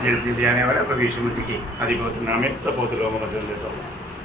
जल्दी आने वाला प्रभु यीशु मसीह की अधिपति नाम में सपोर्ट लोगों को वचन देता हूँ।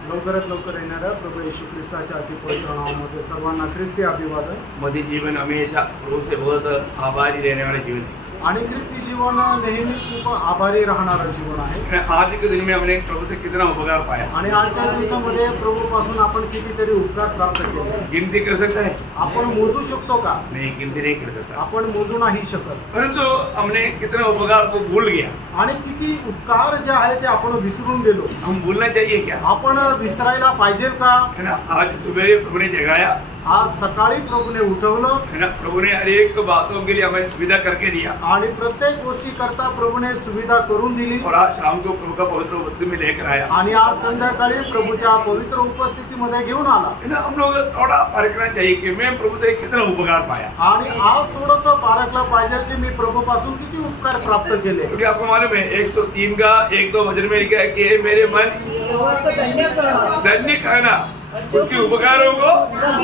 लवकरात लवकर येणाऱ्या प्रभू येशू ख्रिस्ताच्या अति पवित्र नावामध्ये सर्वांना ख्रिस्ती अभिवादन। मसीह जीवन हमेशा प्रभु से बहुत आभारी रहने वाला जीवन है आणि ख्रिस्ती जीवन नेहमी खूप आभारी राहणारं जीवन आहे। आज के दिन में हमने प्रभु से कितना उपकार पाया आणि आजच्या दिवसामध्ये प्रभूपासून आपण कितीतरी उपकार प्राप्त केले। गिनती कर सकते हैं? आपण मोजू शकतो का? नहीं, गिनती नहीं कर सकता। आपण मोजू नाही शकत। परंतु हमने कितना उपकार को भूल गया आणि किती उपकार जे आहे ते आपण विसरून गेलो। हम भूलना चाहिए क्या? आपण विसरायला पाहिजे का? है ना, आज सुबह प्रभु ने जगाया, आज सकाळी प्रभूने उठवलं, है ना, प्रभु ने अनेक बातों के लिए हमें सुविधा करके दिया आणि प्रत्येक गोष्टी करता प्रभूने सुविधा करून दिली। और आज शाम को प्रभु का पवित्र उपस्थिति में लेकर आया आणि आज संध्याकाळी प्रभूच्या पवित्र उपस्थितीमध्ये घेऊन आला। है ना, हम लोग थोड़ा परखना चाहिए कि मैं प्रभु से कितना उपकार पाया। आणि आज थोडंसं पारखलं पाहिजे की मी प्रभूपासून किती उपकार प्राप्त केले। क्योंकि आपको मालूम है 103 का 1-2 वचन में लिखा है कि मेरे मन धन्य कहना उसके उपकारों को,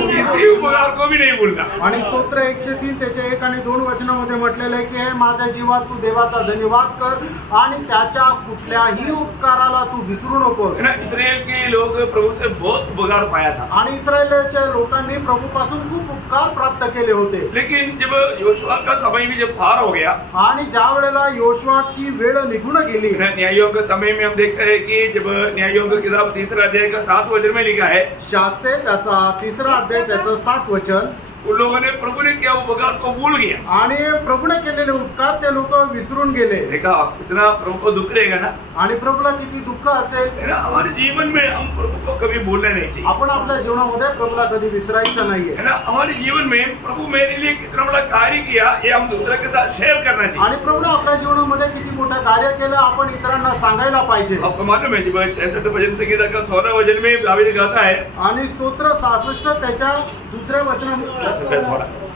किसी उपकार को भी नहीं भूलना। आणि स्तोत्र 103 त्याच्या 1 आणि 2 वचनामध्ये म्हटलेलं आहे की हे माझ्या जीवात तू देवाचा धन्यवाद कर आणि त्याच्या कुठल्याही उपकाराला तू विसरू नकोस। इस्राएल के लोग प्रभु से बहुत उपकार पाया था आणि इस्रायलच्या लोकांनी प्रभूपासून खूप उपकार प्राप्त केले होते। लेकिन जब योशुआ का समय भी जब पार हो गया आणि ज्या वेळेला योशुआची वेळ निघून गेली, न्यायों के समय में हम देखते हैं कि जब न्यायों की किताब 3 अध्याय का 7 वचन में लिखा है, शास्त्रे त्याचा 3 अध्याय त्याचं 7 वचन, उन लोगों ने प्रभु ने किया उपकार को भूल गया आणि प्रभूने केलेले उपकार ते लोक विसरून गेले। देखा कितना प्रभु को दुख रहेगा ना, आणि प्रभूला किती दुःख असेल। हमारे जीवन में हम प्रभु को कभी भूलना नहीं चाहिए। आपण आपल्या जीवनामध्ये प्रभूला कधी विसरायचं नाहीये। है ना, हमारे जीवन में प्रभु मेरे लिए कितना बड़ा कार्य किया ये हम दूसरे के साथ शेयर करना चाहिए। आणि प्रभूने आपल्या जीवनामध्ये किती मोठं कार्य केलं आपण इतरांना सांगायला पाहिजे। आपको मालूम है जब 66 भजन संगीता का 16 वचन में दावीद गाता है, आणि स्तोत्र 66 त्याच्या दुसऱ्या वचनामध्ये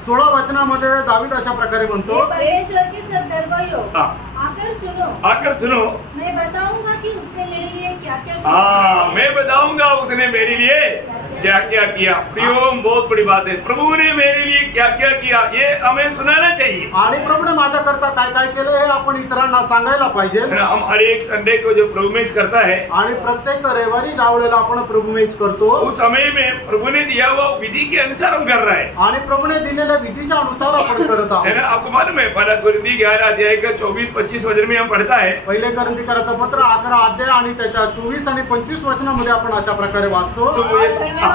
16 वचनामध्ये दावीद अशा प्रकारे म्हणतो, परमेश्वर के सब दरबारियों आकर सुनो, मैं बताऊंगा कि उसने मेरे लिए क्या क्या किया। मैं बताऊंगा उसने मेरे लिए क्या क्या किया। प्रियो, बहुत बड़ी बात है, प्रभु ने मेरे लिए क्या क्या किया ये हमें सुनाना चाहिए। आणि प्रभूने माझ्याकरता काय काय केलं हे आपण इतरांना सांगायला पाहिजे। हम हर एक संडे को जो प्रभु मेज करता है, आणि प्रत्येक रविवारी ज्या वेळेला आपण प्रभु मेज करतो उस समय में प्रभु ने दिया हुआ विधि के अनुसार हम कर रहे हैं। आणि प्रभूने दिलेल्या विधीच्या अनुसार आपण करत आहोत। है ना, आपको मालूम है 1 कोरिन्थी 11 अध्याय का 24-25 वचन में हम पढ़ता है, पहिले कोरिन्थीकराचं पत्र 11 अध्याय आणि त्याच्या 24 आणि 25 वचनामध्ये आपण अशा प्रकारे वाचतो, और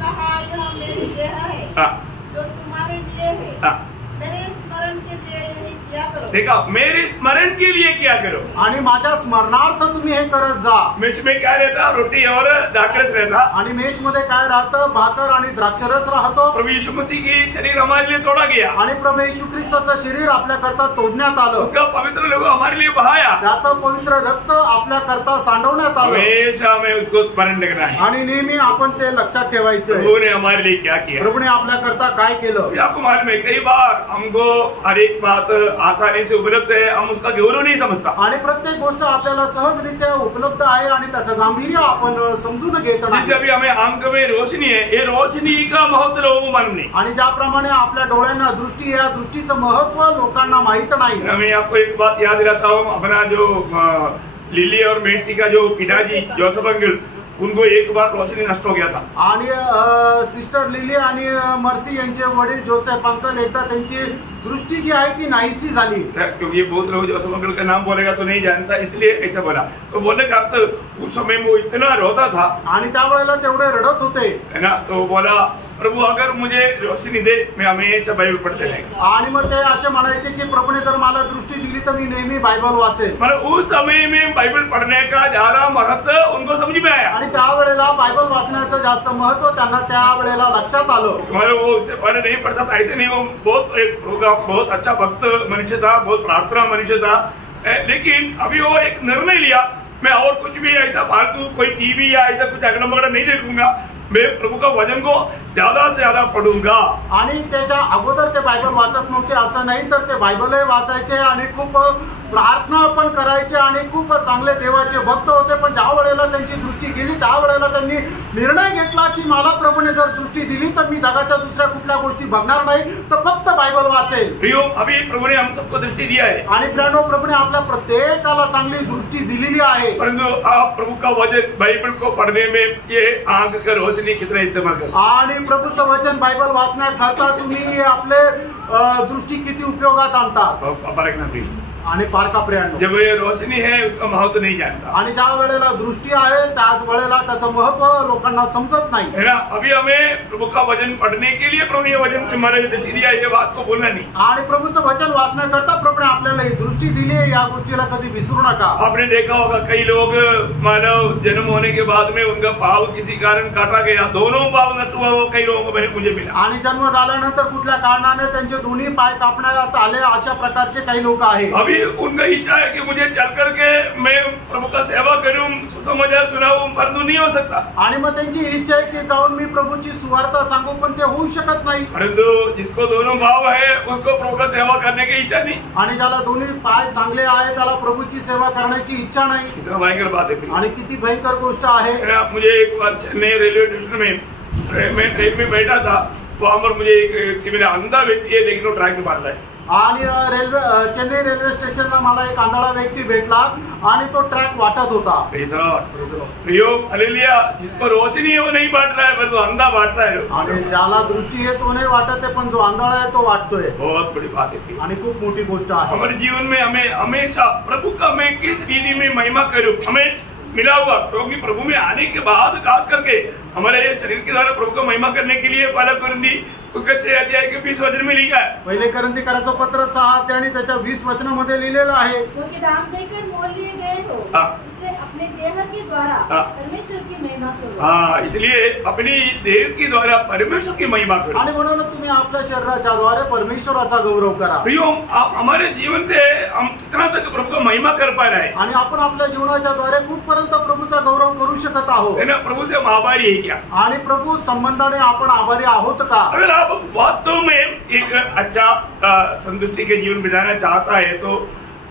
कहा यह मेरे लिए है जो तुम्हारे लिए है, मेरे स्मरण के लिए यही किया करो। देखा, मेरे स्मरण के लिए क्या करो, आणि माझ्या स्मरणार्थ तुम्ही हे करत जा। मेज में क्या रहता, रोटी और द्राक्षरस रहता, आणि मेज मध्ये काय राहतं, भाकर आणि द्राक्षरस राहतो। प्रभु यीशु मसीह की शरीर हमारे लिए तोड़ा गया आणि प्रभू येशू ख्रिस्ताचं शरीर आपल्या करता तोडण्यात आलं, उसका पवित्र लोग हमारे लिए बहाया, त्याचं पवित्र रक्त आपल्या करता सांडवण्यात आलं। हमेशा हमें उसको स्मरण रखना है आणि नेहमी आपण ते लक्षात ठेवायचं। प्रभु ने हमारे लिए क्या किया, प्रभूने आपल्या करता काय केलं। आपको मालूम है कई बार हमको हर एक बात आसानी से उपलब्ध है, हम उसका गौरव नहीं समझता। आणि प्रत्येक गोष्ट आपल्याला सहजरित्या उपलब्ध आहे आणि त्याचं गांभीर्य आपण समजून घेत नाही। जैसे अभी हमें आंख में रोशनी है, ये रोशनी का महत्व लोगों को मालूम नहीं। आणि ज्याप्रमाणे आपल्या डोळ्यांना दृष्टी आहे, या दृष्टीचं महत्व लोकांना माहित नाही। मैं आपको एक बात याद दिलाता हूँ, अपना जो लिली और मेर्सी का जो पिताजी जोसेफ अंकल, उनको एक बार रोशनी नष्ट हो गया था। आणि सिस्टर लिली आणि मर्सी यांचे वडील जोसेफ अंकल एकदा त्यांची दृष्टी जी आहे ती नाहीसी झाली। क्योंकि बहुत लोग जोसेफ अंकल का नाम बोलेगा तो नहीं जानता, इसलिए ऐसा बोला। तो बोलने का अर्थ उस समय वो इतना रोता था आणि त्यावेळेला तेवढे रडत होते, है ना, तो बोला प्रभु अगर मुझे रोशनी दे मैं हमेशा बाइबल पढ़ते रहेगा। आणि मग ते असे म्हणायचे की प्रभूने जर मला दृष्टी दिली तर मी नेहमी बायबल वाचेन। मतलब उस समय में बाइबल पढ़ने का ज्यादा महत्व उनको समझ में आया आणि त्यावेळेला बायबल वाचण्याचं जास्त महत्व त्यांना त्यावेळेला लक्षात आलं। मतलब वो उससे पहले नहीं पढ़ता था, ऐसे नहीं, वो बहुत अच्छा भक्त मनुष्य था, बहुत प्रार्थना मनुष्य था, लेकिन अभी वो एक निर्णय लिया, मैं और कुछ भी ऐसा फालतू कोई टीवी या ऐसा कुछ अगड़ा बगड़ा नहीं देखूंगा, मैं प्रभु का वचन को ज्यादा से ज्यादा पढ़ूंगा। आणि त्याच्या अगोदर ते बायबल वाचत नव्हते असं नाही, तर ते बायबलही वाचायचे आणि खूप प्रार्थना पण करायचे आणि खूप चांगले देवाचे भक्त होते. पण ज्या वेळेला त्यांची दृष्टी गेली त्यावेळेला त्यांनी निर्णय घेतला की मला प्रभूने जर दृष्टी दिली तर मी जगाच्या दुसऱ्या कुठल्या गोष्टी बघणार नाही, तर फक्त बायबल वाचेल. अभी प्रभु ने हम सबको दृष्टि दिया है आणि प्रियानो, प्रभूने आपल्या प्रत्येकाला चांगली दृष्टी दिलेली आहे. परंतु आप प्रभु का वचन बाइबल को पढ़ने में ये आंख का रोशनी कितना इस्तेमाल करते हैं? आणि प्रभूचं वचन बायबल वाचण्याकरता तुम्ही आपले दृष्टी किती उपयोगात आणतात. आणि पारखा प्रियांनो, जब ये रोशनी है उसका महत्व नहीं जानता. आणि ज्या वेळेला दृष्टी आहे त्याच वेळेला त्याचं महत्व लोकांना समजत नाही. है ना? अभी हमें प्रभु का वचन पढ़ने के लिए प्रभु ने वचन हमारे दृष्टि दिया, ये बात को भूलना नहीं. आणि प्रभूचं वचन वाचण्याकरता प्रभूने आपल्याला ही दृष्टी दिली आहे, या गोष्टीला कधी विसरू नका. आपने देखा होगा कई लोग मानव जन्म होने के बाद में उनका पाव किसी कारण काटा गया, दोनों पाव नष्ट हुआ, वो कई लोगों को मुझे मिला. आणि जन्म झाल्यानंतर कुठल्या कारणाने त्यांचे दोन्ही पाय कापण्यात आले, अशा प्रकारचे काही लोक आहेत. उनका इच्छा है कि मुझे चल करके मैं प्रभु का सेवा करूं, सुसमाचार सुनाऊं, परंतु नहीं हो सकता. आणि मग त्यांची इच्छा आहे की जाऊन मी प्रभूची सुवार्ता सांगू, पण ते होऊ शकत नाही. परंतु जिसको दोनों भाव है उसको प्रभु का सेवा करने की इच्छा नहीं. आणि ज्याला दोन्ही पाय चांगले आहे त्याला प्रभूची सेवा करण्याची इच्छा नाही. कितना भयंकर बात है. आणि किती भयंकर गोष्ट आहे. मुझे एक बार चेन्नई रेलवे स्टेशन में मैं ट्रेन में बैठा था, वहां पर मुझे एक मेरा अंधा व्यक्ति है लेकिन वो ट्रैक में बांध रहा है. आणि चेन्नई रेल्वे स्टेशनला मला एक आंधळा व्यक्ती भेटला आणि तो ट्रॅक वाटत होता. जिसको रोशनी है वो नहीं बांट रहा है, बस वो अंधा बांट रहा है. आणि ज्याला दृष्टी आहे तो नाही वाटत है, पण जो आंधळा आहे तो वाटतोय. बहुत बड़ी बात है आणि खूप मोठी गोष्ट आहे. हमारे जीवन में हमें हमेशा प्रभु का मैं किस रीति में महिमा करूं हमें मिला हुआ, क्योंकि प्रभु में आने के बाद खास करके हमारे शरीर के द्वारा प्रभु का महिमा करने के लिए पहला कुरिन्थी उसका 6 अध्याय के 20 वचन में लिखा है. पहिले कुरिन्थीकराचं पत्र 6 आणि त्याच्या 20 वचनामध्ये लिहिलेलं आहे. क्योंकि दाम देकर मोल लिए गए हो, इसलिए अपने देह के द्वारा परमेश्वर की महिमा करो. इसलिए अपनी देह के द्वारा परमेश्वर की महिमा करो. आणि म्हणून तुम्ही आपल्या शरीराच्या द्वारे परमेश्वराचा गौरव करा. प्रियो, हमारे जीवन से हम कितना तक प्रभु का महिमा कर पा रहे हैं? आणि आपण आपल्या जीवनाच्या द्वारे कुठपर्यंत प्रभूचा गौरव करू शकत आहोत? है ना? प्रभु से हम आभारी है क्या? आणि प्रभू संबंधाने आपण आभारी आहोत का? अगर आप वास्तव में एक अच्छा संतुष्टि के जीवन बिताना चाहता है तो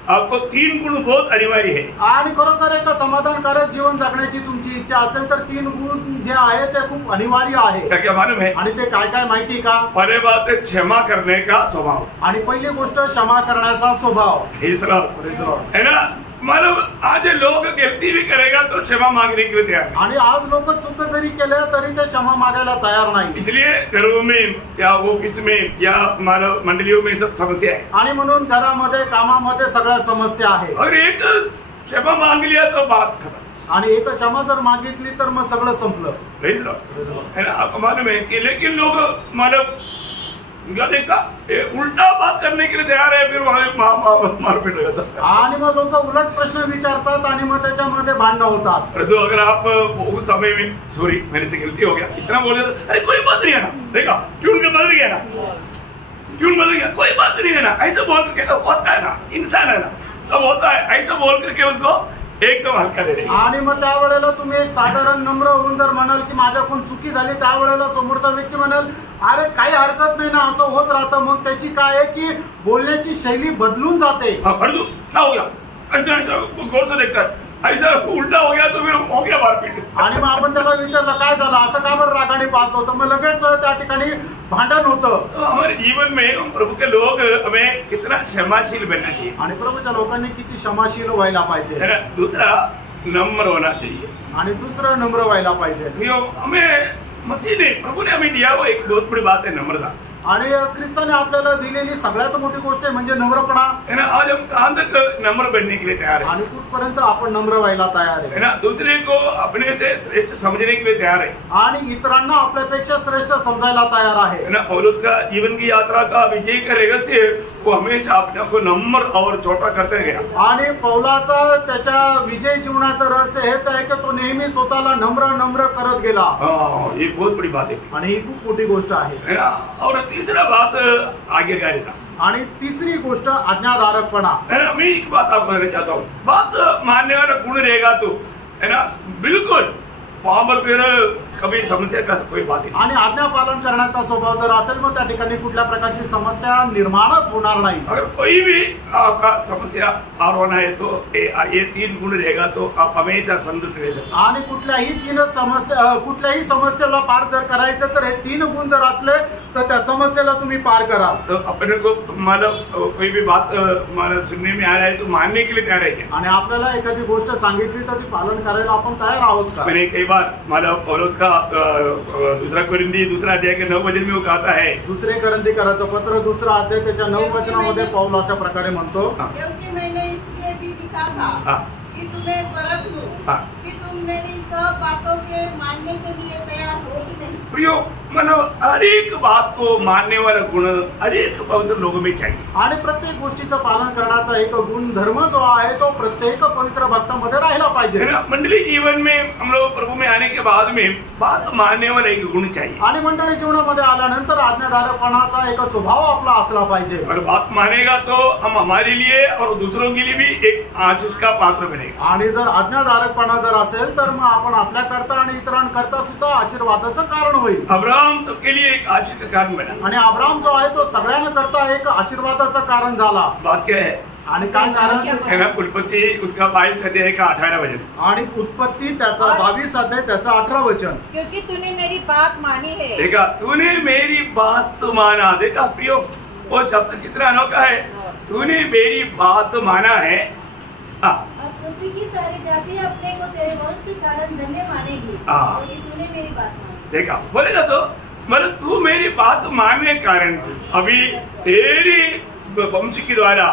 आपको 3 गुण बहुत अनिवार्य है. आणि खरोखर एक समाधानकारक जीवन जगण्याची तुमची इच्छा असेल तर 3 गुण जे आहे ते खूप अनिवार्य आहे. क्या मालूम है? आणि ते काय काय माहिती का? पहले बात है क्षमा करने का स्वभाव. आणि पहिली गोष्ट क्षमा करण्याचा स्वभाव. है ना? मतलब आज लोग गलती भी करेगा तो क्षमा मांगने के लिए तैयार. आणि आज लोक चूक जरी केल्या तरी ते क्षमा मागायला तयार नाही. इसलिए घरों में या ऑफिस में या मानव मंडलियों में सब समस्या है. आणि म्हणून घरामध्ये कामामध्ये सगळ्या समस्या आहे. और एक क्षमा मांग लिया तो बात खत्म. आणि एक क्षमा जर मागितली तर मग सगळं संपलं. है ना? आपको मालूम है कि लेकिन लोग मानव देखा उल्टा बात करने के लिए तैयार है, फिर मारपीट हो जाता. आणि मग लोक उलट प्रश्न विचारतात आणि मग त्याच्यामध्ये भांडणं होतात. तो अगर आप उस समय में सॉरी मेरे से गलती हो गया इतना बोले, अरे कोई बात नहीं है ना, देखा ट्यून के बदल गया ना, ट्यून बदल गया, कोई बात नहीं है ना, ऐसा बोल करके होता है ना, इंसान है ना, सब होता है, ऐसा बोल करके उसको एकदम हलका दे रहे. आणि मग त्यावेळेला तुम्ही एक साधारण नम्र होऊन जर म्हणाल की माझ्याकडून चुकी झाली, त्यावेळेला समोरचा व्यक्ती म्हणाल अरे काही हरकत नाही ना, असं होत राहतं. मग त्याची काय आहे की बोलण्याची शैली बदलून जाते. क्या हो गया? ऐसा गौर से देखता है, ऐसा उल्टा हो गया तो फिर हो गया मारपीट. आणि मग आपण त्याला विचारलं काय झालं, असं का बरं रागाने पाहत होतं, मग लगेच त्या ठिकाणी भांडण होतं. हमारे जीवन में प्रभु के लोग हमें कितना क्षमाशील बनना चाहिए. आणि प्रभूच्या लोकांनी किती क्षमाशील व्हायला पाहिजे. दूसरा नम्र होना चाहिए. आणि दुसरं नम्र व्हायला पाहिजे. हमें मसीह ने प्रभु ने हमें दिया वो एक बहुत बड़ी बात है नम्रता. आणि ख्रिस्ताने आपल्याला दिलेली सगळ्यात मोठी गोष्ट आहे म्हणजे नम्रपणा. है ना? आज हम कहां तक नम्र बनने के लिए तैयार है? आणि कुठपर्यंत आपण नम्र व्हायला तयार आहे? है ना? दूसरे को अपने से श्रेष्ठ समझने के लिए तैयार है. आणि इतरांना आपल्यापेक्षा श्रेष्ठ समजायला तयार आहे. है ना? पौलुस का जीवन की यात्रा का विजय का रहस्य वो हमेशा अपने को नम्र और छोटा करते गया. आणि पौलाचा त्याच्या विजय जीवनाचं रहस्य हेच आहे की तो नेहमी स्वतःला नम्र करत गेला. ये बहुत बड़ी बात है आणि ही खूप मोठी गोष्ट आहे. है ना? और तीसरा बात आज्ञाकारिता. आणि तिसरी गोष्ट आज्ञाधारकपणा. मैं एक बात आपको कहना चाहता हूँ, बात मानने वाला गुण रहेगा तो है ना बिल्कुल वहां पर फिर कभी समस्या का कोई बात नहीं। आणि आज्ञा पालन करण्याचा स्वभाव जर असेल मग त्या ठिकाणी कुठल्या प्रकारची समस्या निर्माणच होणार नाही। अगर कोई भी आपका समस्या पार होना है तो ये 3 गुण रहेगा तो आप हमेशा संतुष्ट रह सकते। आणि कुठल्याही समस्येला पार जर करायचं तर हे 3 गुण जर असले तर त्या समस्येला तुम्ही पार करा। तो अपने को मतलब कोई भी बात मतलब सुनने में आ रहा है तो मानने के लिए तैयार है। आणि आपल्याला एखादी गोष्ट सांगितली तर ती पालन करायला आपण तयार आहोत का? मैंने कई बार मतलब पौलुस का 2 कोरिंथी 2 अध्याय के 9 वचन में वो कहता है, 2 कोरिंथीकराचं पत्र 2 अध्याय त्याच्या 9 वचनामध्ये पौल अशा प्रकारे म्हणतो, क्योंकि मैंने इसलिए भी लिखा था कि तुम्हें परख लूं कि तुम मेरी सब बातों के मानने के लिए तैयार हो कि नहीं। प्रियो मतलब हर एक बात को मानने वाला गुण हर एक पवित्र लोगों में चाहिए। आणि प्रत्येक गोष्टीचं पालन करण्याचा एक गुणधर्म जो आहे तो प्रत्येक पवित्र भक्तामध्ये राहिला पाहिजे। मंडली जीवन में हम लोग प्रभु में आने के बाद में बात मानने वाला एक गुण चाहिए। आणि मंडळी जीवनामध्ये आल्यानंतर आज्ञाधारकपणाचा एक स्वभाव आपला असला पाहिजे। और बात मानेगा तो हम हमारे लिए और दूसरों के लिए भी एक आशीष का पात्र बनेगा। आणि जर आज्ञाधारकपणा जर असेल तर मग आपण आपल्याकरता आणि इतरांकरता सुद्धा आशीर्वादाचं कारण होईल। अब्राहम सबके लिए एक आशीष का कारण बना आणि अब्राहम जो आहे तो सगळ्यांकरता एक आशीर्वादाचं कारण झाला। बात क्या है? आणि काय कारण है ना? उत्पत्ति उसका 22 अध्याय का 18 वचन आणि उत्पत्ति त्याचा 22 अध्याय त्याचा 18 वचन, क्योंकि तूने मेरी बात मानी है। देखा, तूने मेरी बात तो माना। देखा प्रियो, वो शब्द कितना अनोखा है, तूने मेरी बात माना है। पृथ्वी की सारी जाति अपने को तेरे वंश के कारण धन्य मानेगी, क्योंकि तूने मेरी बात मानी। देखा, बोलेगा तो मतलब तू मेरी बात मानने के कारण अभी तेरी वंश के द्वारा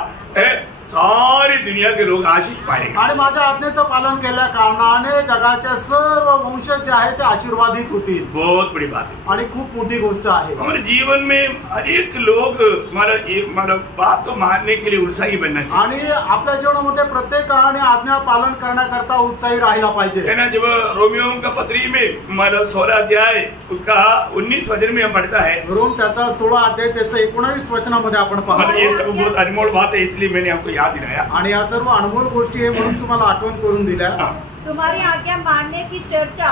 सारी दुनिया के लोग आशीष पाएंगे। आणि माझ्या आज्ञेचं पालन केल्या कारणाने जगाचे सर्व वंशज जे आहेत ते आशीर्वादित होतील। बहुत बड़ी बात है आणि खूप मोठी गोष्ट आहे। हमारे जीवन में हर एक लोग मतलब बात तो मानने के लिए उत्साही बनना चाहिए। आणि आपल्या जीवनामध्ये प्रत्येकाने आज्ञा पालन करण्याकरता उत्साही राहिला पाहिजे। है ना? जब रोमियो का पत्री में मतलब 16 अध्याय उसका 19 वचन में हम पढ़ता है, रोम त्याचा 16 अध्याय त्याचा 19 वचनामध्ये आपण पाहतो। ये सब बहुत अनमोल बात है, इसलिए मैंने आपको याद दिलाया। आणि या सर्व अनमोल गोष्टी आहे म्हणून तुम्हाला आठवण करून दिल्या। तुम्हारी आज्ञा मानने की चर्चा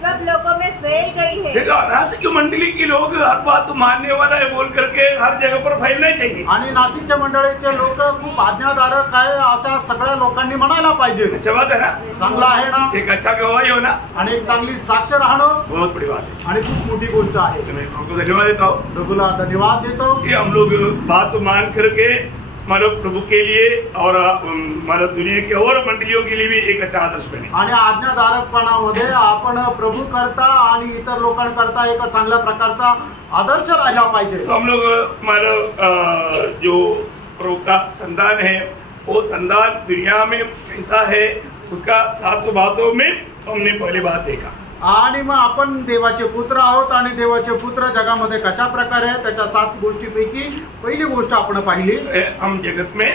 सब लोगों में फैल गई है। देखा, नासिक मंडली के लोग हर बात मानने वाला है बोल करके हर जगह पर फैलना चाहिए। आणि नाशिकच्या मंडळीचे लोक खूप आज्ञाधारक आहे अशा सगळ्या लोकांनी म्हणायला पाहिजे। अच्छा बात है ना? चांगला आहे ना? एक अच्छा गवाही हो ना? आणि एक चांगली साक्ष राहणं बहुत बड़ी बात है आणि खूप मोठी गोष्ट आहे। मैं आपको धन्यवाद देता हूँ, प्रभूला धन्यवाद देतो कि हम लोग बात मान करके मतलब प्रभु के लिए और मतलब दुनिया की और मंडलियों के लिए भी एक अच्छा आदर्श बने। आणि आज्ञाधारकपणामध्ये आपण प्रभु करता आणि इतर लोकांकरता एक चांगल्या प्रकारचा आदर्श राहिला पाहिजे। तो हम लोग मतलब जो प्रभु का संतान है वो संतान दुनिया में कैसा है उसका 7 बातों में हमने पहली बात देखा। आणि मग आपण देवाचे पुत्र आहोत आणि देवाचे पुत्र जगामध्ये कशा प्रकारे आहे त्याच्या 7 गोष्टीपैकी पहिली गोष्ट आपण पाहिली, हम जगत में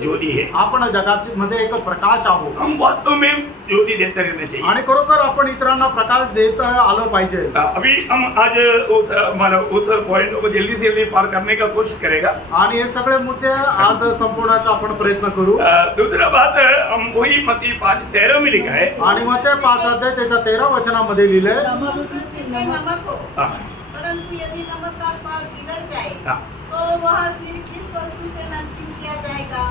ज्योति है। आपण जगामध्ये एक प्रकाश आहोत। हम वास्तव में ज्योति देते रहना चाहिए आणि खरोखर आपण इतरांना प्रकाश देत आलं पाहिजे। अभी हम आज उस पॉइंट को जल्दी से जल्दी पार करने का कोशिश करेगा आणि हे सगळे मुद्दे आज संपूर्णाचा आपण प्रयत्न करू। दूसरा बात हम वही मत्ती 5:13 में लिखा है आणि मत्ती 5 अध्याय त्याच्या 13 वचनामध्ये लिहिलंय, नमक हो, परंतु यदि नमक का स्वाद बिगड़ जाए तो वह फिर किस वस्तु से नमकीन किया जाएगा?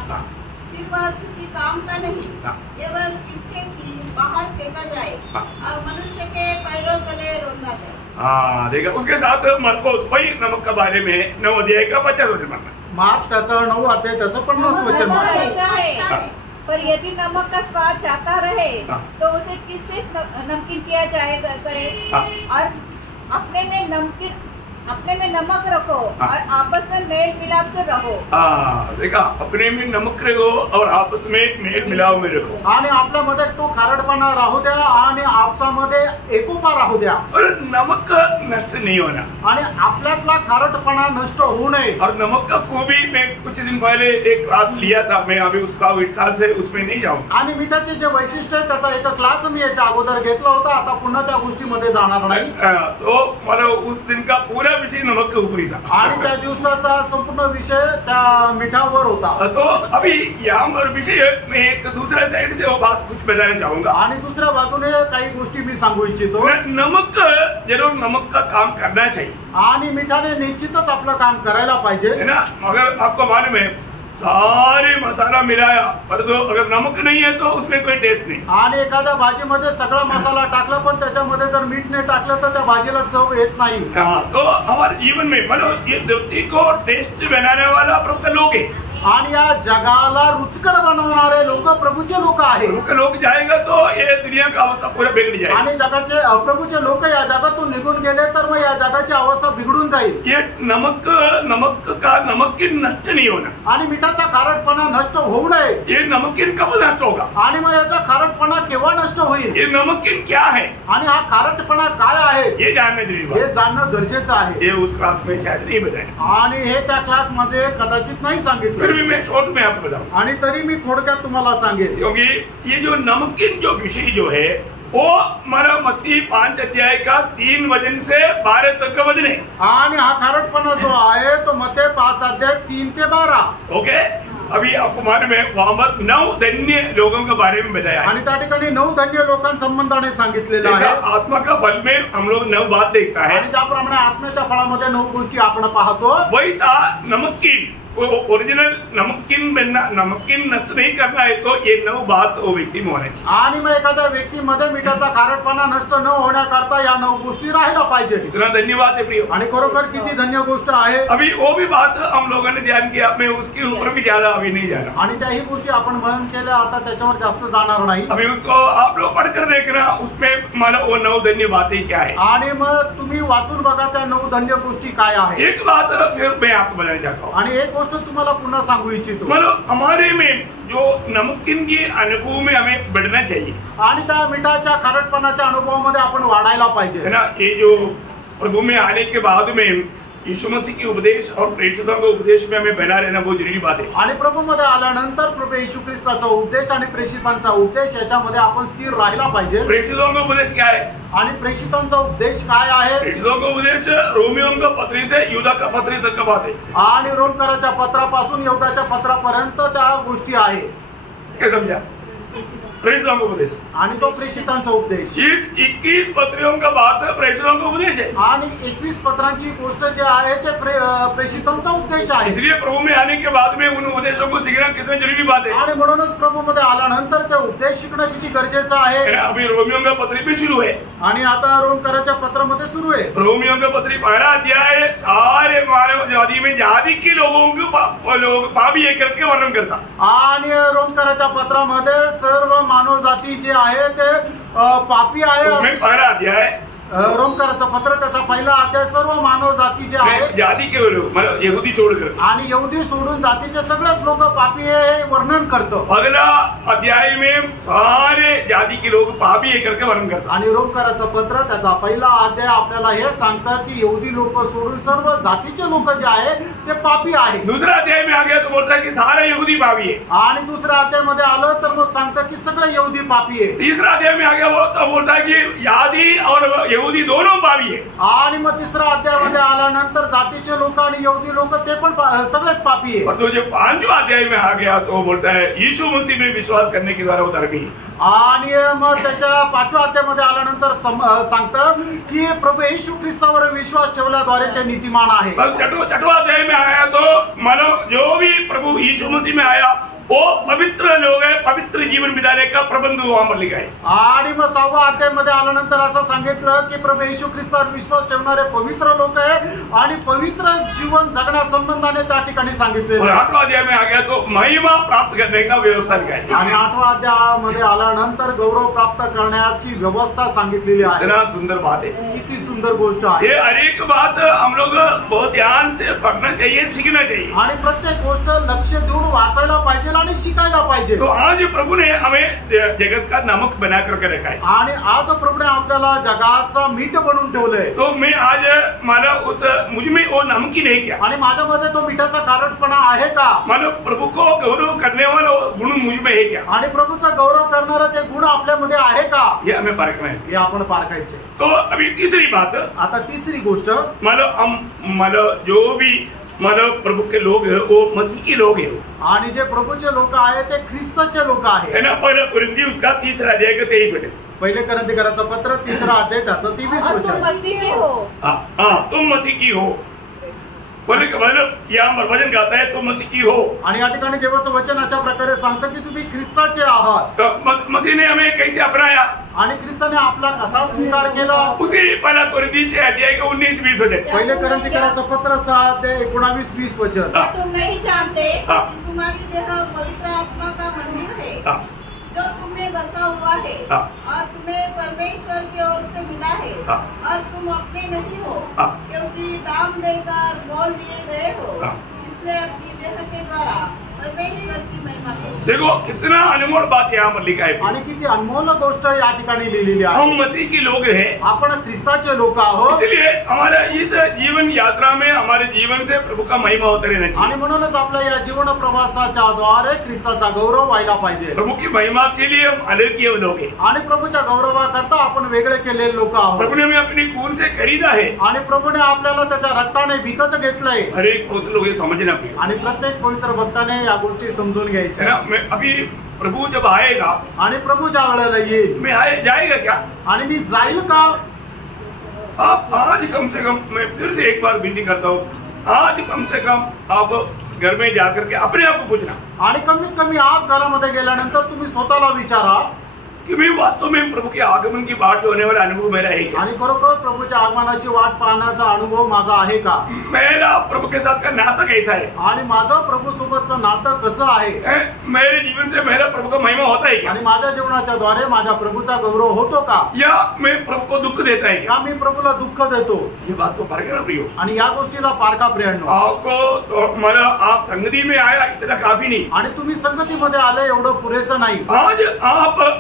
फिर वह किसी काम का नहीं, केवल इसके कि बाहर फेंका जाए और मनुष्य के पैरों तले रौंदा जाए। देखा, उसके साथ मरकोस वही नमक के बारे में 9 अध्याय का 50 वचन मार्क त्याचा 9 अध्याय त्याचं 50 वचन है। पर यदि नमक का स्वाद जाता रहे तो उसे किससे नमकीन किया जाएगा करे? और अपने में नमक रखो और आपस में मेल मिलाप से रहो। देखा, अपने में नमक रखो और आपस में मेल मिलाव में रखो। आणि आपल्यामध्ये तो खारटपणा राहू द्या आणि आपसामध्ये एकोपा राहू द्या। और नमक नष्ट नहीं होना आणि आपल्यातला खारटपणा नष्ट होऊ नये। और नमक का खूबी मैं कुछ दिन पहले एक क्लास लिया था, मैं अभी उसका विस्तार से उसमें नहीं जाऊंगा। आणि मिठाचे जे वैशिष्ट्य आहे त्याचा एक क्लास मी याच्या अगोदर घेतला होता, आता पुन्हा त्या गोष्टीमध्ये जाणार नाही। तो मतलब उस दिन का पूरा विषय नमक के ऊपर ही था। आणि त्या दिवसाचा संपूर्ण विषय त्या मिठावर होता। तो अभी यहाँ पर विषय मैं एक दूसरा साइड से वो बात कुछ बताना चाहूंगा। आणि दुसऱ्या बाजूने काही गोष्टी मी सांगू इच्छितो। नमक जरूर नमक का काम करना चाहिए आणि मिठाने निश्चितच आपलं काम करायला पाहिजे, है ना। मगर आपको मालूम है सारे मसाला मिलाया पर तो अगर नमक नहीं है तो उसमें कोई टेस्ट नहीं। आणि एखाद्या भाजीमध्ये सगळा मसाला टाकला पण त्याच्यामध्ये जर मीठ नाही टाकलं तर त्या भाजीला चव येत नाही। हाँ, तो हमारे जीवन में मतलब ये धरती को टेस्ट बनाने वाला प्रभु का लोग है आणि या जगाला रुचकर बनवणारे लोक प्रभूचे लोक आहेत। प्रभु का लोग जाएगा तो ये दुनिया का अवस्था पूरा बिगड़ जाएगी। आणि जगाचे अप्रभूचे लोक या जगातून निघून गेले तर मग या जगाची अवस्था बिघडून जाईल। ये नमक का नमकीन नष्ट नहीं होना आणि मिठाचा खारटपणा नष्ट होऊ नये। ये नमकीन कब नष्ट होगा? आणि मग याचा खारटपणा केव्हा नष्ट होईल? ये नमकीन क्या है आणि हा खारटपणा काय आहे ये जानने जरूरी हे बात। जाणणं गरजेचं आहे। ये उस क्लास में शायद नहीं बताया आणि हे त्या क्लास मध्ये कदाचित नाही फिर सांगितलं भी मैं शॉर्ट में आपको बताऊं आणि तरी मी थोडक्यात तुम्हाला सांगेन। क्योंकि ये जो नमकीन जो विषय जो है वो हमारा मत्ती 5 अध्याय का 3 वचन से 12 तक का वचन है। आणि हा खारटपणा जो आहे तो मत्ती 5 अध्याय 3 ते 12। ओके, अभी आपको मालूम है वहां पर 9 धन्य लोगों के बारे में बताया है। आणि त्या ठिकाणी 9 धन्य लोकांसंबंधाने सांगितलेलं जैसा आहे। आत्मा का फल में हम लोग 9 बात देखता है आणि ज्याप्रमाणे आत्म्याच्या फळामध्ये 9 गोष्टी आपण पाहतो वैसा नमकीन वो ओरिजिनल नमकीन बनना नमकीन नष्ट नहीं करना है तो ये 9 बात वो व्यक्ति में होना चाहिए। आणि मग एखाद्या व्यक्तीमध्ये मिठाचा खारटपणा नष्ट न होण्याकरता या 9 गोष्टी राहायला पाहिजे। इतना धन्यवाद है प्रिय। आणि खरोखर किती धन्य गोष्ट आहे। अभी वो भी बात हम लोगों ने ध्यान किया, मैं उसके ऊपर भी ज्यादा अभी नहीं जा रहा। आणि त्याही गोष्टी आपण मनन केल्या, आता त्याच्यावर जास्त जाणार नाही। अभी उसको आप लोग पढ़कर देखना उसमें मानो वो 9 धन्य बातें क्या है। आणि मग तुम्ही वाचून बघा त्या 9 धन्य गोष्टी काय आहेत। एक बात फिर मैं आपको बताना चाहता हूँ, आणि एक गोष्ट तुम्हाला पुन्हा सांगू इच्छितो। मतलब हमारे में जो नमकीन की अनुभव में हमें बढ़ना चाहिए, आणि त्या मिठाच्या खारटपणाच्या अनुभवामध्ये आपण वाढायला है पाहिजे। ना। ये जो प्रभु में आने के बाद में यीशु मसीह की उपदेश और प्रेषितों के उपदेश में हमें बना रहना बहुत जरूरी बात है। आणि प्रभूमध्ये आल्यानंतर प्रभू येशू ख्रिस्ताचा उपदेश आणि प्रेषितांचा उपदेश याच्यामध्ये आपण स्थिर राहिला पाहिजे। प्रेषितों का उपदेश क्या है? आणि प्रेषितांचा उपदेश काय आहे? प्रेषितों का उपदेश रोमियों का पत्री से यूदा का पत्री तक का बात है। आणि रोमकराच्या पत्रापासून यहुदाच्या पत्रापर्यंत त्या गोष्टी आहे। क्या समझा? प्रेषितों का उपदेश आणि तो प्रेषितांचा उपदेश। इस 21 पत्रियों का बात प्रेषितों का उपदेश है। आणि 21 पत्रांची गोष्ट जे आहे ते प्रेषितांचा उपदेश आहे। इसलिए प्रभु में आने के बाद में उन उपदेशों को सीखना कितनी जरूरी बात है। आणि म्हणूनच प्रभूमध्ये आल्यानंतर ते उपदेश शिकणं किती गरजेचं आहे। अभी रोमियों का पत्री भी शुरू है आणि आता रोमकराच्या पत्रामध्ये सुरू आहे। रोमियों का पत्री 1 अध्याय सारे मानव जाति में जाति के लोगों को लोग पापी है करके वर्णन करता। आणि रोमकराच्या पत्रामध्ये सर्व मानव जाती जे आहे ते पापी आहे। 1 अध्याय रोमकराचं पत्र त्याचा पहिला अध्याय सर्व मानव जाती जे आहे जाति के लोग मतलब यहूदी छोड़कर आणि यहुदी सोडून जातीचे सगळेच लोक पापी हे वर्णन करतो। अगला अध्याय में सारे जाति के लोग पापी है करके वर्णन करता। आणि रोमकराचं पत्र त्याचा पहिला अध्याय आपल्याला हे सांगतं की यहुदी लोक सोडून सर्व जातीचे लोक जे आहे ते पापी आहे। दूसरा अध्याय में आ गया तो बोलता है कि सारे यहूदी पापी है। आणि दुसऱ्या अध्यायामध्ये आलं तर मग सांगतं की सगळे यहुदी पापी आहे। तीसरा अध्याय में आ गया वो तो बोलता है कि यादी और यहूदी दोनों पापी है। आणि मग तिसऱ्या अध्यायामध्ये आल्यानंतर जातीचे लोक आणि यहुदी लोक ते पण सगळेच पापी आहे। और तो जो 5वां अध्याय में आ गया तो बोलता है यीशु मसीह में विश्वास करने के द्वारा वो धर्मी है। आणि मग त्याच्या 5व्या अध्यायामध्ये आल्यानंतर सांगतं की प्रभू येशू ख्रिस्तावर विश्वास ठेवल्याद्वारे ते नीतिमान आहे। 6वां अध्याय में आया तो मानो जो भी प्रभु यीशु मसीह में आया वो पवित्र लोग है, पवित्र जीवन बिताने का प्रबंध वहां पर लिखा है। आणि मग 6व्या अध्यायामध्ये आल्यानंतर असं सांगितलं की प्रभू येशू ख्रिस्तावर विश्वास ठेवणारे पवित्र लोक आहे आणि पवित्र जीवन जगण्यासंबंधाने त्या ठिकाणी सांगितले। 8वां अध्याय में आ गया तो महिमा प्राप्त करने का व्यवस्था लिखा है। आणि 8व्या अध्यायामध्ये आल्यानंतर गौरव प्राप्त करण्याची व्यवस्था सांगितलेली आहे। इतना सुंदर बात है, किती सुंदर गोष्ट आहे। ये हर एक बात हम लोग बहुत ध्यान से पढ़ना चाहिए, सीखना चाहिए। आणि प्रत्येक गोष्ट लक्ष देऊन वाचायला पाहिजे आणि आणि शिकायला पाहिजे. तो आज प्रभु ने हमें जगत का नमक बना करके रखा है. आणि आज प्रभूने आपल्याला जगाचा मीठ बनवून ठेवलंय. तो मैं आज मला उस मुझ में वो नमक ही नहीं क्या, आणि माझ्यामध्ये तो मिठाचा खारटपणा आहे का, मतलब प्रभु को गौरव करने वाला गुण मुझ में है क्या, आणि प्रभूचा गौरव करणारा ते गुण आपल्यामध्ये आहे का, ये हमें परखना है. हे आपण पारखायचे. तो अभी तीसरी बात, आता तिसरी गोष्ट, मतलब हम मतलब जो भी मतलब प्रभु के लोग हैं वो मसीह के लोग हैं, आणि जे प्रभूचे लोक आहेत ते ख्रिस्ताचे लोक आहेत. है ना. पहले कुरिन्थियों उसका 3 अध्याय का 23 वचन, पहिले करंथीकराचं पत्र 3 अध्याय त्याचं 23 और तुम वचन. मसीह के हो. हाँ तुम मसीह की हो. बोले मतलब यहाँ वचन गाता है तुम मसीह की हो. आणि या ठिकाणी देवाचं वचन अशा प्रकारे सांगतं की तुम्ही ख्रिस्ताचे आहात. तो मसीह ने हमें कैसे अपनाया, आणि ख्रिस्ताने आपला कसा स्वीकार केला, उसी पहला कुरिन्थी अध्याय का 19-20 वचन. पहिले करंथीकराचं पत्र 6 अध्याय 19-20 वचन. क्या तुम नहीं जानते हाँ। कि तुम्हारी देह पवित्र आत्मा का मंदिर है हाँ. जो तुम्हें बसा हुआ है हाँ. और तुम्हें परमेश्वर की ओर से मिला है हाँ. और तुम अपने नहीं हो हाँ. क्योंकि दाम देकर मोल लिए गए हो. हाँ. इसलिए अपनी देह के द्वारा परमेश्वर की महिमा करो. देखो कितना अनमोल बात यहाँ पर लिखा है. आणि किती अनमोल गोष्ट या ठिकाणी लिहिलेली आहे. हम मसीह के लोग हैं, आपण ख्रिस्ताचे लोक आहोत. इसलिए हमारा इस जीवन यात्रा में हमारे जीवन से प्रभु का महिमा होता रहना चाहिए. आणि म्हणूनच आपल्या या जीवन प्रवासाच्या द्वारे ख्रिस्ताचा गौरव व्हायला पाहिजे. प्रभु की महिमा के लिए हम अलग किए लोग हैं. आणि प्रभूच्या गौरवाकरता आपण वेगळे केलेले लोक आहोत. प्रभु ने हमें अपनी खून से खरीदा है. आणि प्रभूने आपल्याला त्याच्या रक्ताने विकत घेतलंय. हर एक बहुत लोग ये समझना चाहिए, आणि प्रत्येक पवित्र भक्ताने या गोष्टी समजून है घ्यायच्या. ना. मैं अभी प्रभु जब आएगा, आणि प्रभू ज्या वेळेला येईल, मैं जाएगा क्या, आणि मी जाईल का, आप आज कम से कम, मैं फिर से एक बार विनती करता हूँ, आज कम से कम आप घर में जाकर के अपने आप को पूछना, आणि कमीत कमी आज घरामध्ये गेल्यानंतर तुम्ही स्वतःला विचारा कि मैं वास्तव में प्रभु के आगमन की बाट होने वाला अनुभव मेरा है क्या, आणि खरोखर प्रभूच्या आगमनाची वाट पाहण्याचा अनुभव माझा आहे का, मेरा प्रभु के साथ का नाता कैसा है, आणि माझं प्रभू सोबतचं नातं कसं आहे, मेरे जीवन से मेरा प्रभु का महिमा होता है क्या, आणि माझ्या जीवनाच्या द्वारे माझ्या प्रभूचा गौरव होतो का, या मैं प्रभु को दुख देता है क्या, का मी प्रभूला दुःख देतो. ये बात को परखना प्रियो. आणि या गोष्टीला पारखा प्रियांनो. आपको मतलब आप संगति में आया इतना काफी नहीं. आणि तुम्ही संगतीमध्ये आले एवढं पुरेसं नाही.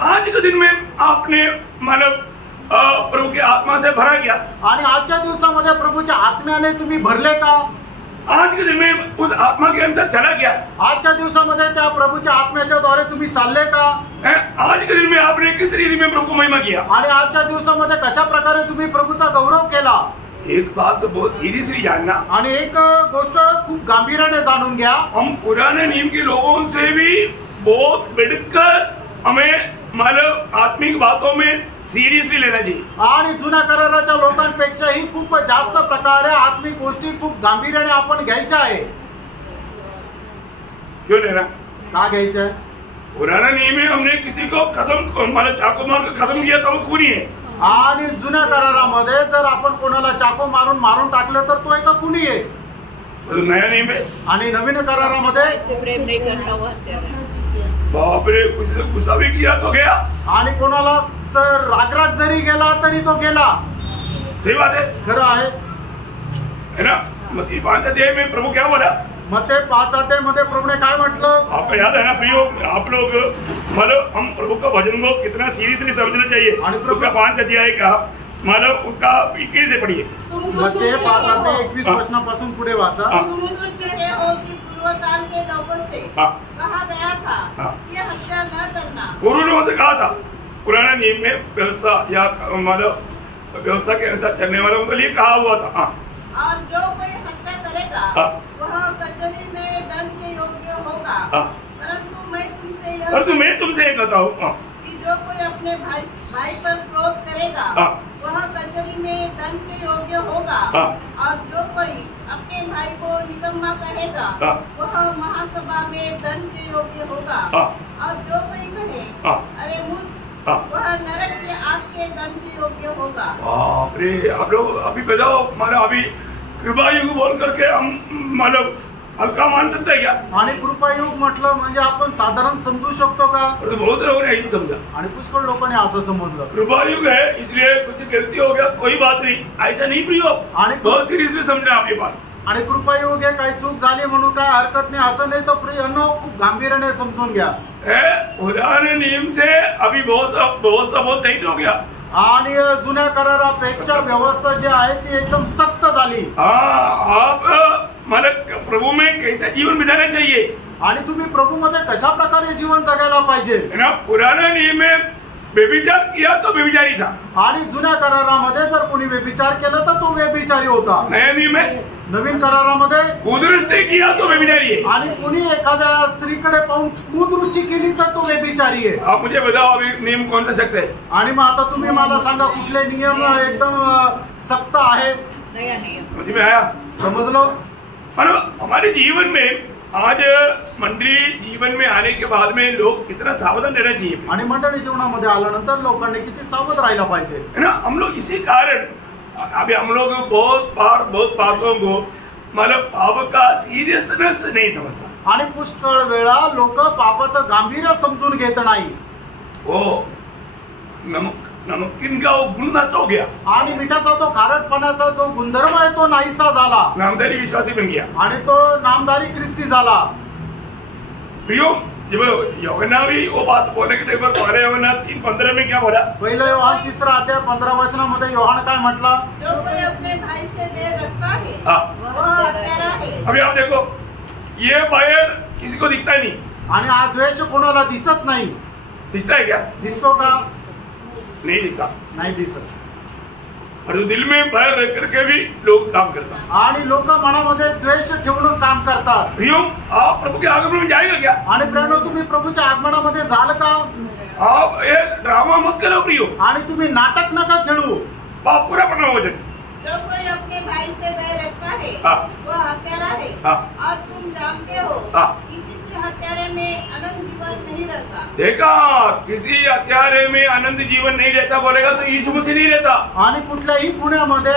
आज के दिन में आपने मतलब प्रभु की आत्मा से भरा गया. आणि आजच्या दिवसामध्ये प्रभूच्या आत्म्याने तुम्ही भरले का, आज के दिन में उस आत्मा के अनुसार चला गया. आजच्या दिवसामध्ये त्या प्रभूच्या आत्म्याच्या द्वारे तुम्ही चालले का, आज के दिन में आपने किस रीति में प्रभु को महिमा किया. आणि आजच्या दिवसामध्ये कशा प्रकारे तुम्ही प्रभूचा गौरव केला. एक बात तो बहुत सीरियसली जानना, आणि एक गोष्ट खूप गांभीर्याने जाणून घ्या, हम पुराने नियम के लोगों से भी बहुत बढ़कर हमें मतलब आत्मिक बातों में सिरियसली लेना चाहिए. आणि जुन्या कराराच्या लोकांपेक्षाही खूप जास्त प्रकारे आत्मिक गोष्टी खूप गांभीर्याने आपण घ्यायच्या आहे. क्यों लेना, का घ्यायच्या आहे. पुराना नियम में हमने किसी को खत्म मतलब चाकू मार कर खत्म किया तो वो खूनी है. आणि जुन्या करारामध्ये जर आपण कोणाला चाकू मारून टाकलं तर तो एका खुनी आहे. तो नया नियम है, आणि नवीन करारामध्ये प्रेम नहीं करता हुआ बाप रे कुछ गुस्सा भी किया तो गया. आणि कोणाला जर रागराग जरी गेला तरी तो गेला. सही बात है, खरं आहे, है ना. मत्ती 5 अध्याय में प्रभु क्या बोला, मत्ती 5 अध्यायमध्ये प्रभूने काय म्हटलं. आपको याद है ना प्रियो, आप लोग मतलब हम प्रभु का भजन को कितना सीरियसली समझना चाहिए. प्रभु का 5 अध्याय का मतलब उसका 21 से पढ़िए. मत्ती 5 अध्याय 21 वचनापासून पुढे वाचा. सुन चुके हो कि पूर्वकाल के लोगों से कहा गया था कि हत्या न करना. पूर्व लोगों से कहा था, पुराना नियम में व्यवस्था या मतलब व्यवस्था के अनुसार चलने वालों के लिए कहा हुआ था. और जो कोई हत्या करेगा वह कचहरी में दंड के योग्य होगा. परंतु मैं तुमसे ये कहता हूँ कि जो कोई अपने भाई पर क्रोध करेगा वह कचहरी में दंड के योग्य होगा. और जो कोई अपने भाई को निकम्मा कहेगा वह महासभा में दंड के योग्य होगा. और जो कोई कहे अरे मूर्ख वह नरक के आग के दंड के योग्य होगा. अरे आप लोग अभी बताओ, हमारा अभी कृपा युग बोल करके हम मतलब हल्का मान सकते हैं क्या. आणि कृपायुग म्हटलं म्हणजे आपण साधारण समजू शकतो का. तो बहुत लोगों ने ऐसे समझा, आणि पुष्कळ लोकांनी असं समजलं कृपा युग है इसलिए कुछ गलती हो गया कोई बात नहीं, ऐसा नहीं प्रियो. आणि बहुत सीरियसली समझना आप ये बात. आणि कृपा येऊ घे, काही चूक झाली म्हणून काय हरकत नाही, असं नाही तर प्रियांनो खूप गांभीर्याने समजून घ्या. पुराने नियम से अभी बहुत नहीं हो गया. आणि जुन्या करारापेक्षा व्यवस्था जी आहे ती एकदम सक्त झाली. आप मतलब प्रभु में कैसा जीवन बिताना चाहिए आणि तुम्ही प्रभू मध्ये कशा प्रकारे जीवन जगायला पाहिजे. पुराना नियम में व्यभिचार किया तो व्यभिचारी था. आणि जुन्या करारामध्ये जर कोणी व्यभिचार केला तर तो व्यभिचारी होता. नया नियम में नवीन करारामध्ये कुदृष्टी किया तो व्यभिचारी है. आणि कुणी एखाद्या स्त्रीकडे पाहून कुदृष्टी केली तर तो व्यभिचारी आहे. आप मुझे बताओ अभी नियम कौन सा सख्त है. आणि मग आता तुम्ही मला सांगा कुठले नियम एकदम सक्त आहे. नया नियम समझ में आया. समजलो. हमारे जीवन में आज मंडली जीवन में आने के बाद में लोग कितना सावधान रहना चाहिए. आणि मंडळी जीवनामध्ये आल्यानंतर लोकांनी किती सावध राहायला पाहिजे है ना. हम लोग इसी कारण अभी हम लोग बहुत बातों को मतलब पाप का सीरियसनेस नहीं समझता. आणि पुष्कळ वेळा लोक पापाचं गांभीर्य समजून घेत नाही. वो नमकीन का वो गुण नष्ट हो गया. आणि मिठाचा जो खारटपणाचा जो गुणधर्म आहे तो नाहीसा झाला. नामदारी विश्वासी बन गया. आणि तो नामदारी ख्रिस्ती झाला. प्रियो जब यूहन्ना भी वो बात बोलने के ऊपर पहले यूहन्ना 3:15 में क्या बोला. पहिलं योहान 3 अध्याय 15 वचनामध्ये योहान काय म्हटला. जो कोई अपने भाई से बैर रखता है वह हत्यारा है. अभी आप देखो ये बैर किसी को दिखता नहीं. आणि हा द्वेष कोणाला दिसत नाही. दिखता है क्या. दिसतो का. नहीं दिखता. नाही दिसत. और दिल में बैर रख करके भी लोग काम करता. आणि लोक मनामध्ये द्वेष ठेवून काम करतात. प्रियो आप प्रभु के आगमन में जाएगा क्या. आणि प्रियो तुम्ही प्रभूच्या आगमनामध्ये जाल का. आप ये ड्रामा मत करो प्रियो. आणि तुम्ही नाटक नका खेळू. आप पूरा पढ़ना वचन. जो कोई अपने भाई से बैर रखता है वह हत्यारा है. और तुम जानते हो कि जिसके हत्यारे में अनंत जीवन नहीं रहता. देखा किसी हत्यारे में अनंत जीवन नहीं रहता बोलेगा तो यीशु मसीह नहीं रहता. आणि कुठल्याही पुण्यामध्ये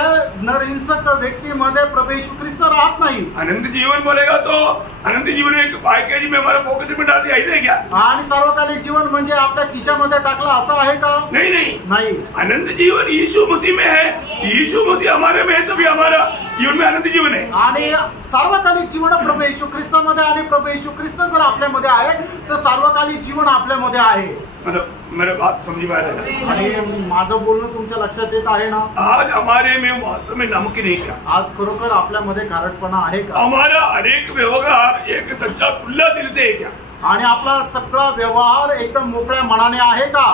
नरहिंसक व्यक्तीमध्ये प्रभू येशू ख्रिस्त राहत नाही. अनंत जीवन बोलेगा तो अनंत जीवन एक पैकेज में हमारा पॉकेट में डाल दिया ऐसे है क्या. आणि सार्वकालिक जीवन म्हणजे आपल्या खिशामध्ये टाकला असं आहे का. नहीं. अनंत जीवन यीशु मसीह में है. यीशु मसीह हमारे में है तभी हमारा जीवन में अनंत जीवन है. आणि सार्वकालिक जीवन प्रभू येशू ख्रिस्तामध्ये आणि प्रभू येशू ख्रिस्त जर आपल्यामध्ये आहे तर सार्वकालिक जीवन आपल्यामध्ये आहे. मेरे बात समझी पा रहे हैं. आणि माझं बोलणं तुमच्या लक्षात येत आहे ना. आज हमारे में वास्तव में नमक नहीं क्या. आज खरोखर आपल्यामध्ये खारटपणा आहे का. हमारा अनेक व्यवहार एक सच्चा खुला दिल से है क्या. आणि आपला सगळा व्यवहार एकदम मोकळ्या मनाने आहे का.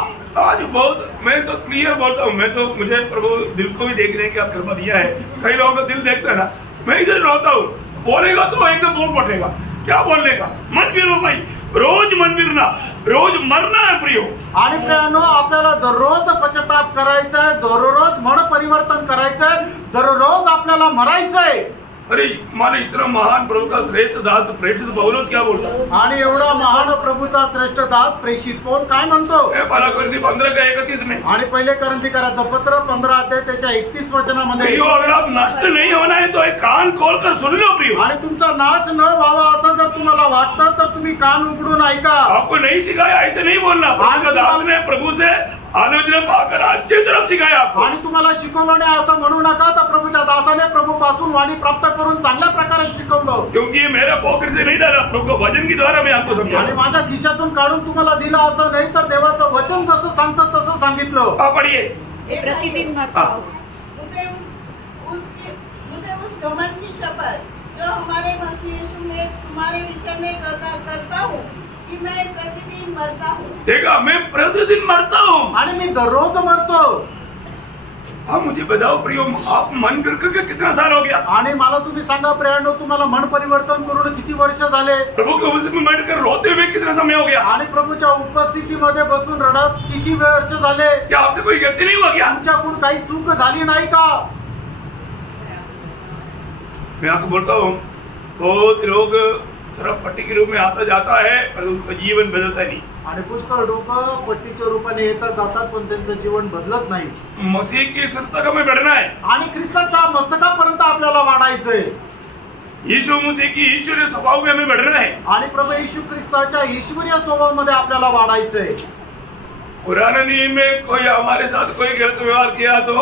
आज बहुत मैं तो क्लियर बोलता हूँ. मैं तो मुझे प्रभु दिल को भी देखने का कृपा दिया है. कई लोगों का दिल देखता है ना. मैं इधर रहता हूँ बोलेगा तो एकदम बोल पड़ेगा. क्या बोलने का. मन फिरो भाई. रोज मन फिरना रोज मरना है प्रियो. आणि प्रियानो आपल्याला दररोज पश्चाताप करायचा आहे. दररोज मन परिवर्तन करायचं आहे. दररोज आपल्याला मरायचंय. अरे मला इतना महान प्रभु का श्रेष्ठ दास प्रेषित पौलोस क्या बोलता. आणि एवढा महान प्रभूचा श्रेष्ठ दास प्रेषित पौल काय म्हणतो. 15:31 में. आणि पहिले करंथीकराचं पत्र 15 अध्याय त्याच्या 31 वचनामध्ये. अगर आप नष्ट नहीं होना है तो एक कान खोल कर सुन लो प्रियो. आणि तुमचा नाश न व्हावा असं जर तुम्हाला वाटतं तर तुम्ही कान उघडून ऐका. आपको नहीं सिखाया ऐसे नहीं बोलना. प्रभु का दास ने प्रभु से आलोचना पाकर अच्छी तरफ सिखाया आपको. आणि तुम्हाला शिकवलं नाही असं म्हणू नका. तर प्रभूच्या दासाने प्रभू पासून वाणी प्राप्त करून चांगल्या प्रकारे शिकवलं. क्योंकि मेरा पॉकेट से नहीं डाला. प्रभु का वचन के द्वारा मैं आपको समझा. आणि माझ्या खिशातून काढून तुम्हाला दिलं असं नाही तर देवाचं वचन जसं सांगतं तसं सांगितलं. पढ़िए. प्रतिदिन मुझे उस घमंड की शपथ जो हमारे मसीह यीशु में तुम्हारे विषय में करता हूँ कि मैं प्रतिदिन मरता हूँ. देखा मैं प्रतिदिन मरता हूँ. आणि मी दररोज मरतो. हाँ मुझे बताओ प्रियो आप मन करके कितना साल हो गया. आणि मला तुम्ही सांगा प्रियांनो तुम्हाला मन परिवर्तन करून किती वर्ष झाले. प्रभु के उपस्थिति में बैठकर रोते हुए कितना समय हो गया. आणि प्रभूच्या उपस्थितीमध्ये बसून रडत किती वर्ष झाले. क्या आपसे कोई गलती नहीं हुआ क्या. तुमच्याकडून काही चूक झाली नाही का. मैं आपको बोलता हूँ बहुत लोग सिर्फ पट्टी के रूप में आता जाता है पर उनका जीवन बदलता नहीं. आणि पुष्कळ लोक पट्टीच्या रूपाने येतात जातात पण त्यांचं जीवन बदलत नाही. मसीह की सत्ता में बढ़ना है. आणि ख्रिस्ताच्या मस्तकापर्यंत आपल्याला वाढायचंय. यीशु मसीह की ईश्वरीय स्वभाव में हमें बढ़ना है. आणि प्रभू येशू ख्रिस्ताच्या ईश्वरीय स्वभावामध्ये आपल्याला वाढायचंय. पुराने नियम में कोई हमारे साथ कोई गलत व्यवहार किया तो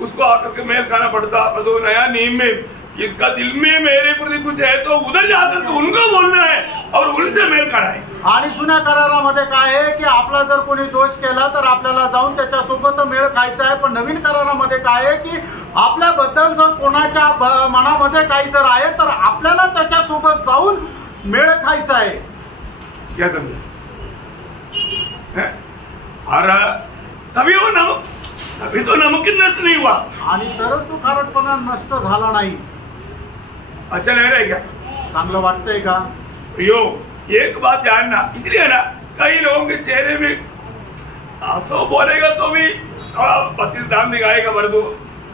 उसको आकर के मेल खाना पड़ता. तो नया नियम में जिसका दिल में मेरे प्रति कुछ है तो उधर जाकर के उनको बोलना है और उनसे मेल कराए. आणि जुन्या करारामध्ये काय आहे की आपला जर कोणी दोष केला तर आपल्याला जाऊन त्याच्यासोबत मेळ खायचा आहे. पण नवीन करारामध्ये काय आहे की आपल्याबद्दल जर कोणाच्या मनामध्ये काही जर आहे तर आपल्याला त्याच्यासोबत जाऊन मेळ खायचा आहे. क्या समझे? और तभी तो नमकीन नष्ट नहीं हुआ. आणि तरच तो खारटपणा नष्ट झाला नाही. अच्छा लग रहा है क्या? चांगलं वाटतंय का? प्रियो, एक बात जानना, इसलिए ना कई लोगों के चेहरे में हंसो बोलेगा तो भी थोड़ा बत्तीस दाम दिखाएगा, परंतु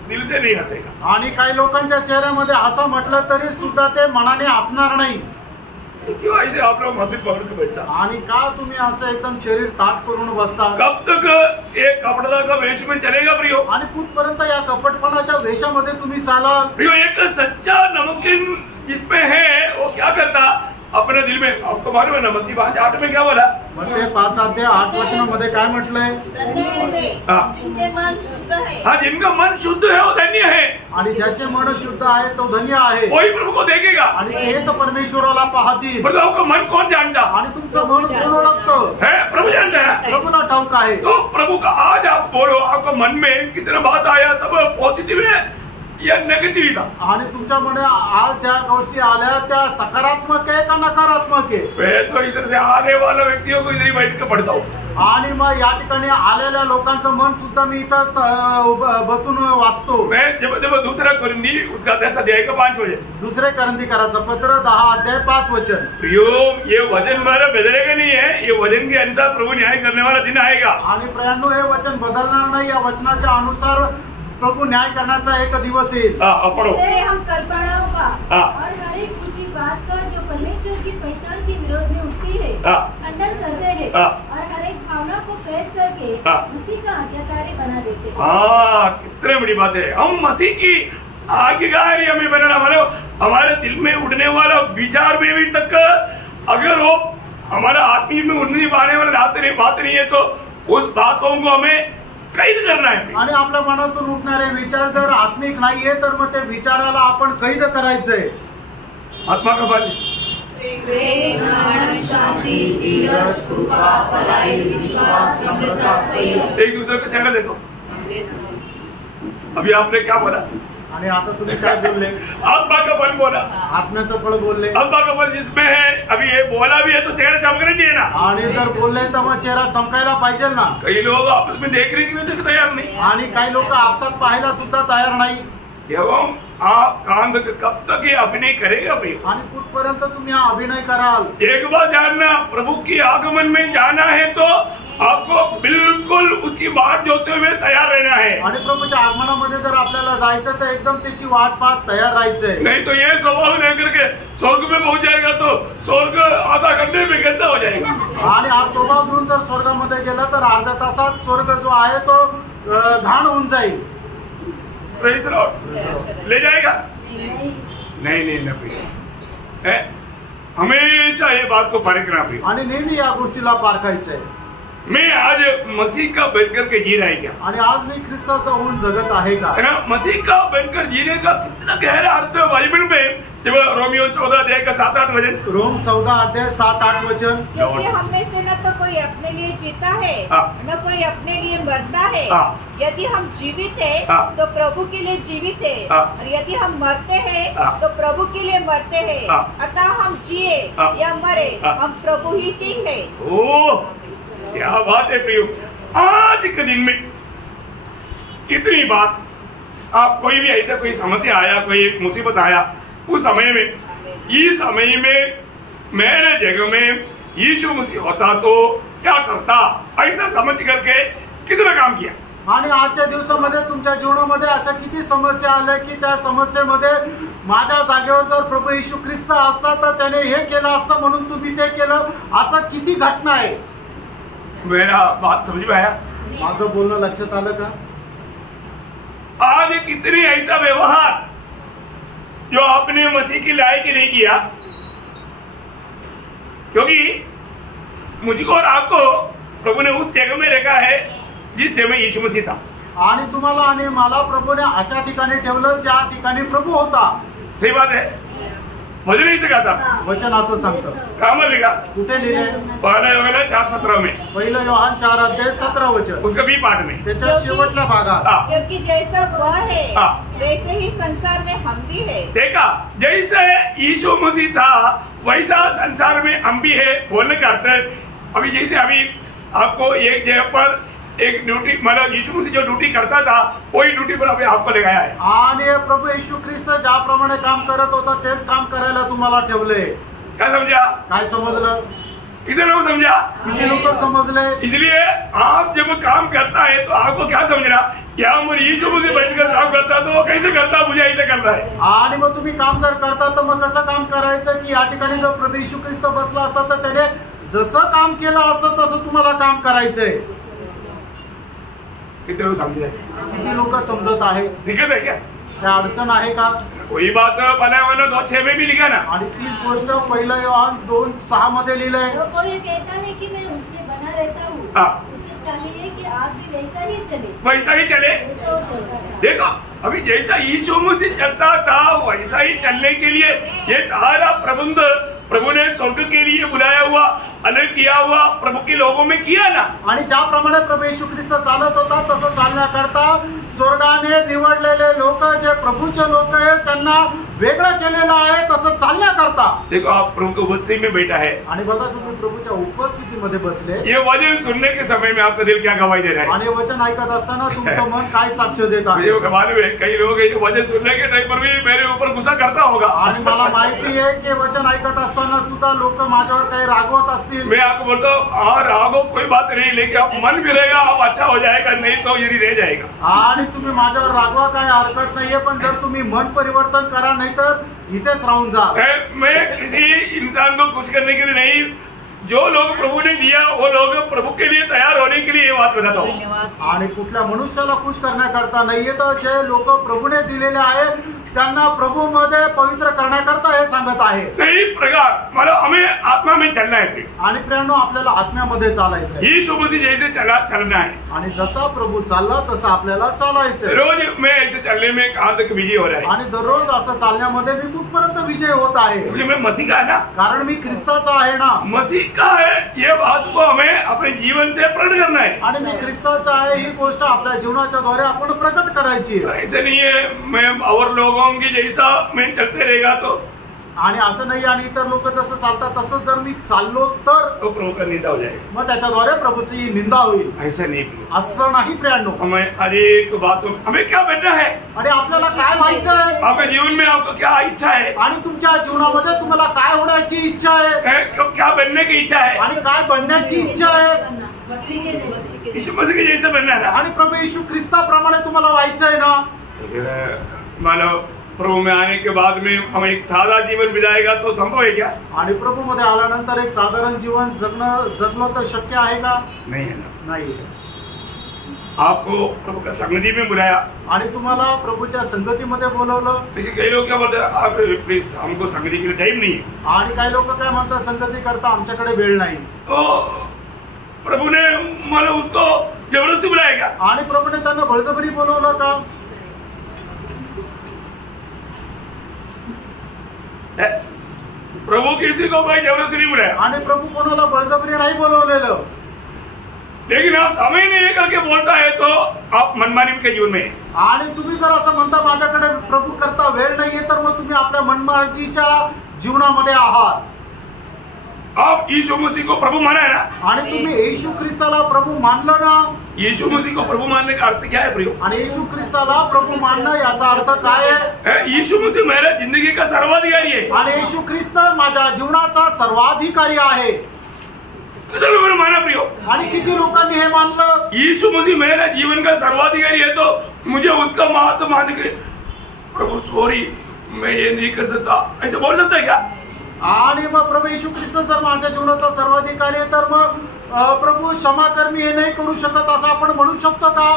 दिल से नहीं हंसेगा. आणि काही लोकांच्या चेहऱ्यामध्ये हसा म्हटलं तरी सुद्धा ते मनाने हसणार नाही. क्यों ऐसे आप लोग मस्जिद पकड़ के बैठता? आणि का तुम्ही असं एकदम शरीर ताट करून बसता? कब तक एक कपड़ा का वेश में चलेगा प्रियो? आणि कुठपर्यंत या कपटपणाच्या वेशामध्ये तुम्ही चालाल? प्रियो, एक सच्चा नमकीन जिसमें है वो क्या करता? अपने दिल में, आपको मालूम है ना मत्ती 5:8 में क्या बोला? मत्ती 5:8 वचनामध्ये काय म्हटलंय? हाँ, जिनका मन शुद्ध है वो धन्य है. आणि ज्याचे मन शुद्ध आहे तो धन्य आहे. वही प्रभु को देखेगा. आणि तेच परमेश्वराला पाहतील. मतलब आपका मन कौन जानता? आणि तुमचं मन कोण ओळखतं? है प्रभु जानता है. प्रभूला ठाऊक आहे. तो प्रभु का आज आप बोलो, आपका मन में कितना बात आया, सब पॉजिटिव है या नेगेटिव था? आणि तुमच्या मनात आज ज्या गोष्टी आल्या त्या सकारात्मक आहे का नकारात्मक आहे? मैं तो इधर से आने वाला व्यक्तियों को इधर ही बैठ के पढ़ता हूँ. आणि मग या ठिकाणी आलेल्या लोकांचं मन सुद्धा मी इथं बसून वाचतो. मैं जब दूसरा करंदी उसका 10 अध्याय का 5 वचन. दुसरे करंदीकराचं पत्र 10 अध्याय 5 वचन. यो, ये वचन हमारा बदलेगा नहीं है. ये वचन के अनुसार प्रभु न्याय करने वाला दिन आएगा. आणि प्रयानो हे वचन बदलणार नाही. या वचनाच्या अनुसार प्रभु न्याय करण्याचा एक दिवस येईल. पढ़ो. हम कल्पनाओं का और हर एक ऊंची बात का जो परमेश्वर की पहचान के विरोध में उठती है खंडन करते हैं और हर एक भावना को कैद करके मसीह का आज्ञाकारी बना देते हैं. कितने बड़ी बात है. हम मसीह की आज्ञाकारी हमें बनाना, मतलब हमारे दिल में उठने वाला विचार में भी तक अगर वो हमारा आत्मीय में उठने पाने वाला बात नहीं है तो उस बातों को हमें कैद करना है. आणि आपल्या मनातून उठणारे विचार जर आत्मिक नाहीये तर मग ते विचाराला आपण कैद करायचंय. आत्मा का फल एक दूसरे को चेहरा देखो. अभी आपने क्या बोला? आणि आता तुम्ही काय बोलले? आत्मा का फल बोला. आत्म्याचं फळ बोलले. आत्मा का फल जिसमें है, अभी ये बोला भी है तो चेहरा चमकना चाहिए ना. आणि जर बोलले तर मग चेहरा चमकायला पाहिजे ना. कई लोग आपस में देखने के लिए तैयार नहीं. आणि काही लोक आपसात पाहायला सुद्धा तयार नाही. एवं आप कांद कब तक ये अभिनय करेगा भाई? आणि कुठपर्यंत तुम्ही हा अभिनय कराल? एक बात जानना, प्रभु की आगमन में जाना है तो आपको बिल्कुल उसकी वाट जोते हुए तैयार रहना है. आणि प्रभूच्या आगमनामध्ये जर आपल्याला जायचं तर एकदम त्याची वाट पाहत तयार राहायचंय. नहीं तो ये स्वभाव लेकर के स्वर्ग में पहुंच जाएगा तो स्वर्ग आधा घंटे में गंदा हो जाएगा. आणि हा स्वभाव घेऊन जर स्वर्गामध्ये गेला तर अर्ध्या तासात स्वर्ग जो आहे तो घाण होऊन जाईल. ले जाएगा? नहीं. हमेशा ये बात को परखना भी. आणि नेहमी या गोष्टीला पारखायचंय. मैं आज मसीह का बनकर के जी रहा है क्या? आणि आज मी ख्रिस्ताचा होऊन जगत आहे का? है ना. मसीह का बनकर जीने का कितना गहरा अर्थ है बाइबल में. जब रोमियो 14 अध्याय का 7-8 वचन. रोम 14 अध्याय 7-8 वचन. क्योंकि हम में से न तो कोई अपने लिए जीता है न कोई अपने लिए मरता है. यदि हम जीवित है तो प्रभु के लिए जीवित है और यदि हम मरते हैं तो प्रभु के लिए मरते हैं. अतः हम जिए या मरे हम प्रभु ही की है. ओह, क्या बात है प्रियो. आज के दिन में इतनी बात. आप कोई भी ऐसा कोई समस्या आया, कोई एक मुसीबत आया, उस समय में, इस समय में मेरे जगह में यीशु मसीह होता तो क्या करता, ऐसा समझ करके कितना काम किया. आणि आजच्या दिवसामध्ये तुमच्या जीवनामध्ये अशा किती समस्या आल्या की त्या समस्येमध्ये माझ्या जागेवर जर प्रभू येशू ख्रिस्त असता तर त्याने हे केलं असतं म्हणून तुम्ही ते केलं. असं किती घटना आहे. मेरा बात समझ में आया? माझं बोलणं लक्षात आलं का? आज कितनी ऐसा व्यवहार जो आपने मसीह की लायक नहीं किया, क्योंकि मुझको और आपको प्रभु ने उस जगह में रखा है जिस जगह में यीशु मसीह था. आणि तुम्हाला आणि मला प्रभूने अशा ठिकाणी ठेवलं ज्या ठिकाणी प्रभू होता. सही बात है, मुझे नहीं सिखाता वचन असं सांगतं. कहाँ में लिखा? कुठे लिहिले? पहला योहाना 4:17 में, पहिलं योहान 4:17 वचन, उसका बी पाठ में. त्याच्या शेवटल्या भागात. क्योंकि जैसा वह है हाँ. वैसे ही संसार में हम भी है. देखा, जैसे यीशु मसीह था वैसा संसार में हम भी है बोलने का अर्थ. अभी जैसे अभी आपको एक जगह पर एक ड्यूटी, मतलब यीशु मसीह जो ड्यूटी करता था वही ड्यूटी पर अभी आपको लगाया है. आणि प्रभू येशू ख्रिस्त ज्याप्रमाणे काम करत होता तेच काम करायला तुम्हाला ठेवले. क्या समझा? काय समजलं? कितने लोग समझा? किती लोक समजले? इसलिए आप जब काम करता है तो आपको क्या समझना, यहाँ पर यीशु मसीह बैठकर काम करता तो वो कैसे करता, मुझे ऐसे करना है. आणि मग तुम्ही काम जर करता तर मग कसं काम करायचं की या ठिकाणी जर प्रभू येशू ख्रिस्त बसला असता तर त्याने जसं काम केलं असतं तसं तुम्हाला काम करायचंय. कितने लोग समझ रहे? किती लोक समजत आहे? दिक्कत है क्या? काय अडचण आहे का? वही बात बनाया 2:6 में भी लिखा ना. आणि तीच गोष्ट पहिलं योहान 2:6 मध्ये लिहिलंय. तो कोई कहता है कि मैं उसमें बना रहता हूँ, हाँ. उसे चाहिए कि आप भी वैसा ही चले वैसा ही चले. जैसा वो चलता था. देखो, अभी जैसा यीशु मसीह चलता था वैसा ही चलने के लिए ये सारा प्रबंध प्रभु ने स्वर्ग के लिए बुलाया हुआ, अलग किया हुआ प्रभु के लोगों में किया ना. आणि ज्याप्रमाणे प्रभू येशू ख्रिस्त चालत होता तसं चालण्याकरता स्वर्गाने निवडलेले लोक जे प्रभूचे लोक आहेत त्यांना वेगळं केलेलं आहे तसं चालण्याकरता. देखो, आप प्रभु की उपस्थिति में बैठा है. आणि बघा तुम्ही प्रभूच्या उपस्थितीमध्ये बसले. ये वचन सुनने के समय में आपका दिल क्या गवाही दे रहा है? आणि वचन ऐकत असताना तुमचं मन काय साक्ष देत आहे? मुझे मालूम है कई लोग ये वचन सुनने के टाइम पर भी मेरे ऊपर गुस्सा करता होगा. आणि मला माहिती आहे की वचन ऐकत असताना सुद्धा लोक माझ्यावर काही रागवत असतील. मैं आपको बोलता हूँ, हाँ रागो कोई बात नहीं, लेकिन आप मन फिरेगा आप अच्छा हो जाएगा, नहीं तो यही रह जाएगा. आणि तुम्ही माझ्यावर रागवा काय हरकत नाहीये, पण जर तुम्ही मन परिवर्तन करा नाही तर इथेच राहून जा. मैं किसी इंसान को खुश करने के लिए नहीं, जो लोग प्रभु ने दिया वो लोग प्रभु के लिए तैयार होने के लिए ये बात बताता हूँ. आणि कुठल्या मनुष्याला खुश करण्याकरता नाहीये, तर जे लोक प्रभूने दिलेले आहेत त्यांना प्रभू मध्ये पवित्र करण्याकरता हे सांगत आहे. सही प्रकार मतलब हमें आत्मा में चलना है. आणि प्रियांनो आपल्याला आत्म्यामध्ये चालायचं आहे. यीशु मसीह जैसे चलना है. आणि जसा प्रभू चालला तसं आपल्याला चालायचं. रोज मैं ऐसे चलने में कहाँ तक विजय हो रहा है. आणि दररोज असं चालण्यामध्ये मी कुठपर्यंत विजय होत आहे. क्योंकि मैं मसीह का है ना. कारण मी ख्रिस्ताचा आहे ना. मसीह का है, ये बात को हमें अपने जीवन से प्रकट करना है. आणि मी ख्रिस्ताचा आहे ही गोष्ट आपल्या जीवनाच्या द्वारे आपण प्रकट करायची. ऐसे नहीं है मैं और लोगों की जैसा मैं चलते रहेगा तो. आणि असं नाही, आणि इतर लोक जसं चालतात तसं जर मी चाललो तर तो प्रभु का निंदा हो जाएगा. मग त्याच्याद्वारे प्रभूची निंदा होईल. ऐसा नहीं, असं नाही प्रियांनो. हमें हर एक बातों हमें क्या बनना है, आणि आपल्याला काय व्हायचं आहे, आपके जीवन में आपको क्या इच्छा है, आणि तुमच्या जीवनामध्ये तुम्हाला काय होण्याची इच्छा आहे, क्या बनने की इच्छा है, आणि काय बनण्याची इच्छा आहे. यीशु मसीह के जैसे बनना है ना. आणि प्रभू येशू ख्रिस्ताप्रमाणे तुम्हाला व्हायचं आहे ना. मानो प्रभु में आने के बाद में हम एक सादा जीवन बिताएगा तो संभव है क्या? आणि प्रभू मध्ये आल्यानंतर एक साधारण जीवन जगणं तर शक्य आहे का? नहीं है ना. नाही. आपको प्रभु का संगति में बुलाया आणि तुम्हाला प्रभूच्या संगतीमध्ये बोलवलं. लेकिन कई लोग क्या बोलते हैं, आप प्लीज हमको संगति के लिए टाइम नहीं है. आणि काही लोक काय म्हणतात, संगती करता आमच्याकडे वेळ नाही. तो प्रभु ने मतलब उसको जबरदस्ती बुलाया क्या? आणि प्रभूने त्यांना बळजबरी बोलवलं का? प्रभु किसी को कोई जबरदस्ती नहीं बुलाया. आणि प्रभू कोणाला बळजबरी नाही बोलवलेलं. लेकिन आप समय नहीं करके बोलता है तो आप मनमानी के जीवन में. आणि तुम्ही जर असं म्हणता माझ्याकडे प्रभू करता वेळ नाहीये, तर मग तुम्ही आपल्या मनमार्जीच्या जीवनामध्ये आहात. आप यीशु मसीह को प्रभु माना है ना. आणि तुम्ही येशू ख्रिस्ताला प्रभू मानलं ना. यीशु मसीह को प्रभु मानने का अर्थ क्या है प्रियो? आणि येशू ख्रिस्ताला प्रभु मानणं याचा अर्थ काय आहे? यीशु मसीह मेरा जिंदगी का सर्वाधिकारी है. आणि येशू ख्रिस्त माझ्या जीवनाचा सर्वाधिकारी आहे. कितने लोगों ने माना प्रियो? आणि किती लोकांनी हे मानलं? यीशु मसीह मेरा जीवन का सर्वाधिकारी है तो मुझे उसका महत्व मान के प्रभु सॉरी मैं ये नहीं कर सकता ऐसे बोल सकता है क्या? आणि मग प्रभू येशू ख्रिस्त जर माझ्या जीवनाचा सर्वाधिकारी आहे तर मग प्रभू क्षमा कर मी हे नाही करू शकत असं आपण म्हणू शकतो का?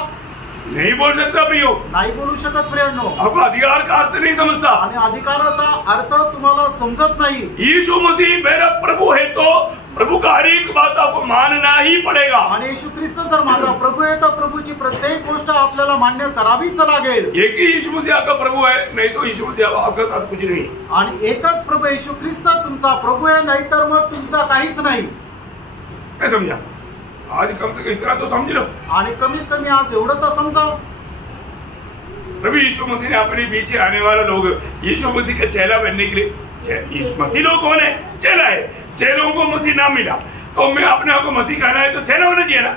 नहीं बोल सकता प्रियो. नाही बोलू शकत प्रियांनो. आपको अधिकार का अर्थ नहीं समझता. आणि अधिकाराचा अर्थ तुम्हाला समजत नाही. यीशु मसीह मेरा प्रभु है तो प्रभु का हर एक बात आपको मानना ही पड़ेगा। आणि येशू ख्रिस्त जर माझा प्रभू आहे तर प्रभूची प्रत्येक गोष्ट आपल्याला मान्य करावीच लागेल। एक ही यीशु मसीह आपका प्रभु है, नहीं तो यीशु मसीह आपका साथ कुछ नहीं। आणि एकच प्रभू येशू ख्रिस्त तुमचा प्रभू आहे, नाहीतर मग तुमचा काहीच नाही। काय समझा? आज कम से कम इतना तो समझ लो। आणि कमीत कमी आज एवढं तर समजा, प्रभु यीशु मसीह ने अपने पीछे आने वाले लोग यीशु मसीह का चेला बनने के लिए, यीशु मसीह लोग कौन है? चेला है। चेलों को मसीह ना मिला तो मैं अपने आप को मसीह कहना है तो चेला होना चाहिए ना।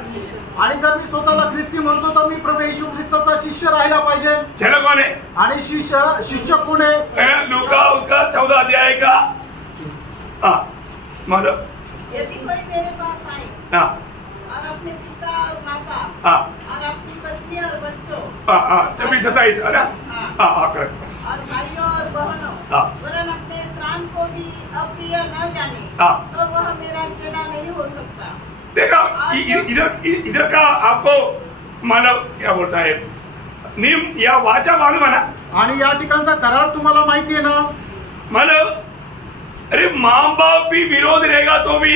आणि जर मी स्वतःला ख्रिस्ती म्हणतो तर मी प्रभू येशू ख्रिस्ताचा शिष्य राहायला पाहिजे। चेला कौन है? आणि शिष्य कोण आहे? लूका उसका 14 अध्याय का मतलब यदि कोई मेरे पास आए और अपने पिता और माता और अपनी पत्नी और बच्चों 26-27 है ना? और भाइयों और बहनों वरन अपने प्राण को भी अप्रिय न जाने तो वह मेरा चेला नहीं हो सकता। देखा इधर का आपको मतलब क्या बोलता है नियम या वाचा मालूम है ना? आणि या ठिकाणचा करार तुम्हाला माहिती आहे ना? मतलब अरे माँ बाप भी विरोध रहेगा तो भी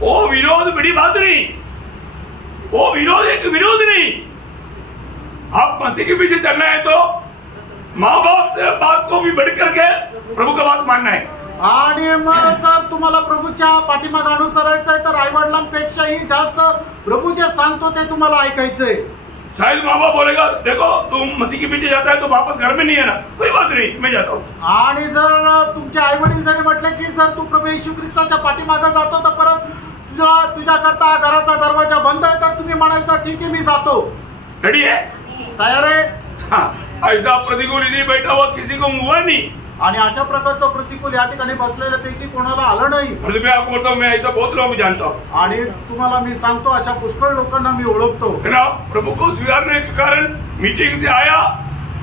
वो विरोध बड़ी बात नहीं, वो विरोध एक विरोध नहीं। आप मसीह के पीछे चलना है तो माँ बाप से बात को भी बढ़ करके प्रभु का बात मानना है। आणि मग जर तुम्हाला प्रभूच्या पाठीमागे अनुसरायचं आहे तर आईवडिलांपेक्षाही जास्त प्रभू जे सांगतो ते तुम्हाला ऐकायचंय। शायद माँ बाप बोलेगा देखो तुम मसीह के पीछे जाता है तो वापस घर में नहीं है ना, कोई बात नहीं मैं जाता हूँ। आणि जर तुमचे आई वडील जरी म्हटले की जर तू प्रभू येशू ख्रिस्ताच्या पाठीमागे जातो तर परत तुझ्या करता घराचा दरवाजा बंद आहे तर तुम्ही म्हणायचं ठीक आहे मी जातो। रेडी है? तयार आहे? ऐसा प्रतिकूल इधर बैठा हुआ किसी को हुआ नहीं। आणि अशा प्रकारचं प्रतिकूल या ठिकाणी बसलेल्यापैकी कोणाला आलं नाही। मैं आपको बोलता हूँ मैं ऐसा बहुत लोगों को जानता हूँ आणि तुम्हाला मी सांगतो अशा पुष्कळ लोकांना मी ओळखतो। है ना? प्रभु को स्वीकारने के कारण मीटिंग से आया,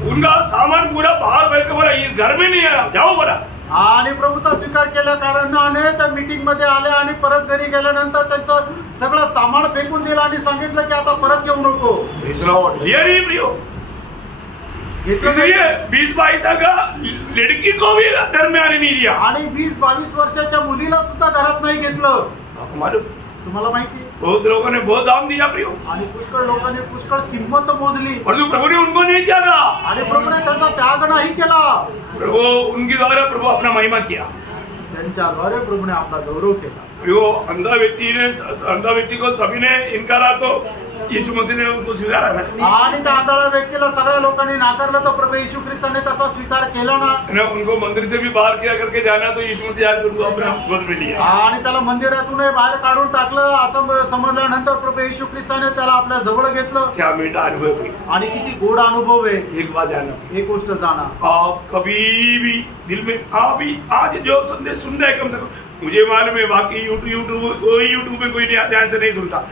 उनका सामान पूरा बाहर बैठ के बोला ये घर में नहीं आया, जाओ बोला। आणि प्रभूचा स्वीकार केल्या कारणाने त्या मीटिंग मध्ये आले आणि परत घरी गेल्यानंतर त्यांचं सगळं सामान फेकून दिलं आणि सांगितलं की आता परत येऊ नको। इसलिए 20-22 का लड़की को भी घर में आने नहीं दिया आणि 20-22 वर्षाच्या मुलीला सुद्धा घरात नाही घेतलं। तुम्हाला माहिती बहुत लोगों ने बहुत दाम दिया प्रियो आणि पुष्कळ लोकांनी पुष्कळ किंमत मोजली परंतु प्रभु ने उनको नहीं त्यागा आणि प्रभूने त्यांचा त्याग नाही केला। प्रभु उनके द्वारा प्रभु अपना महिमा किया, त्यांच्याद्वारे प्रभूने आपला गौरव केला। जो अंधा व्यक्ति को सभी ने इनकारा तो यीशु मसीह ने उनको स्वीकारा ना। आणि त्या आंधळ्या व्यक्तीला सगळ्या लोकांनी नाकारलं तर प्रभू येशू ख्रिस्ताने त्याचा स्वीकार केला ना। उनको मंदिर से भी बाहर किया करके जाना तो यीशु मसीह आज उनको अपने गोद में लिया आणि त्याला मंदिरातूनही बाहेर काढून टाकलं असं समजल्यानंतर प्रभू येशू ख्रिस्ताने त्याला आपल्या जवळ घेतलं। क्या मीठा अनुभव है आणि किती गोड अनुभव आहे। एक बात जाना, एक गोष्ट जाना, आप कभी भी दिल में अभी आज जो संदेश सुन रहे कम से कम मुझे मालूम है बाकी यूट्यूब में कोई ध्यान से नहीं सुनता।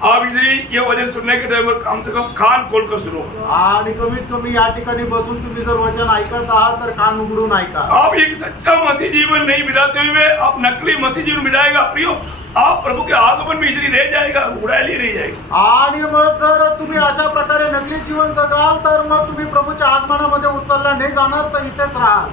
आप इधर ये वचन सुनने के टाइम कम से कम कान खोलकर सुनो आणि कमीत कमी या ठिकाणी बसून तुम्ही जर वचन ऐकत आहात तर कान उघडून ऐका। आप एक सच्चा मसीह जीवन नहीं बिताते हुए आप नकली मसीह जीवन बिताएगा प्रियो, आप प्रभु के आगमन में इधर रह जाएगा, उड़ाली रह जाएगा। आणि मग जर तुम्ही अशा प्रकारे नकली जीवन जगाल तर मग तुम्ही प्रभूच्या आगमनामध्ये उचलला नाही जाणार तर इथेच राहाल।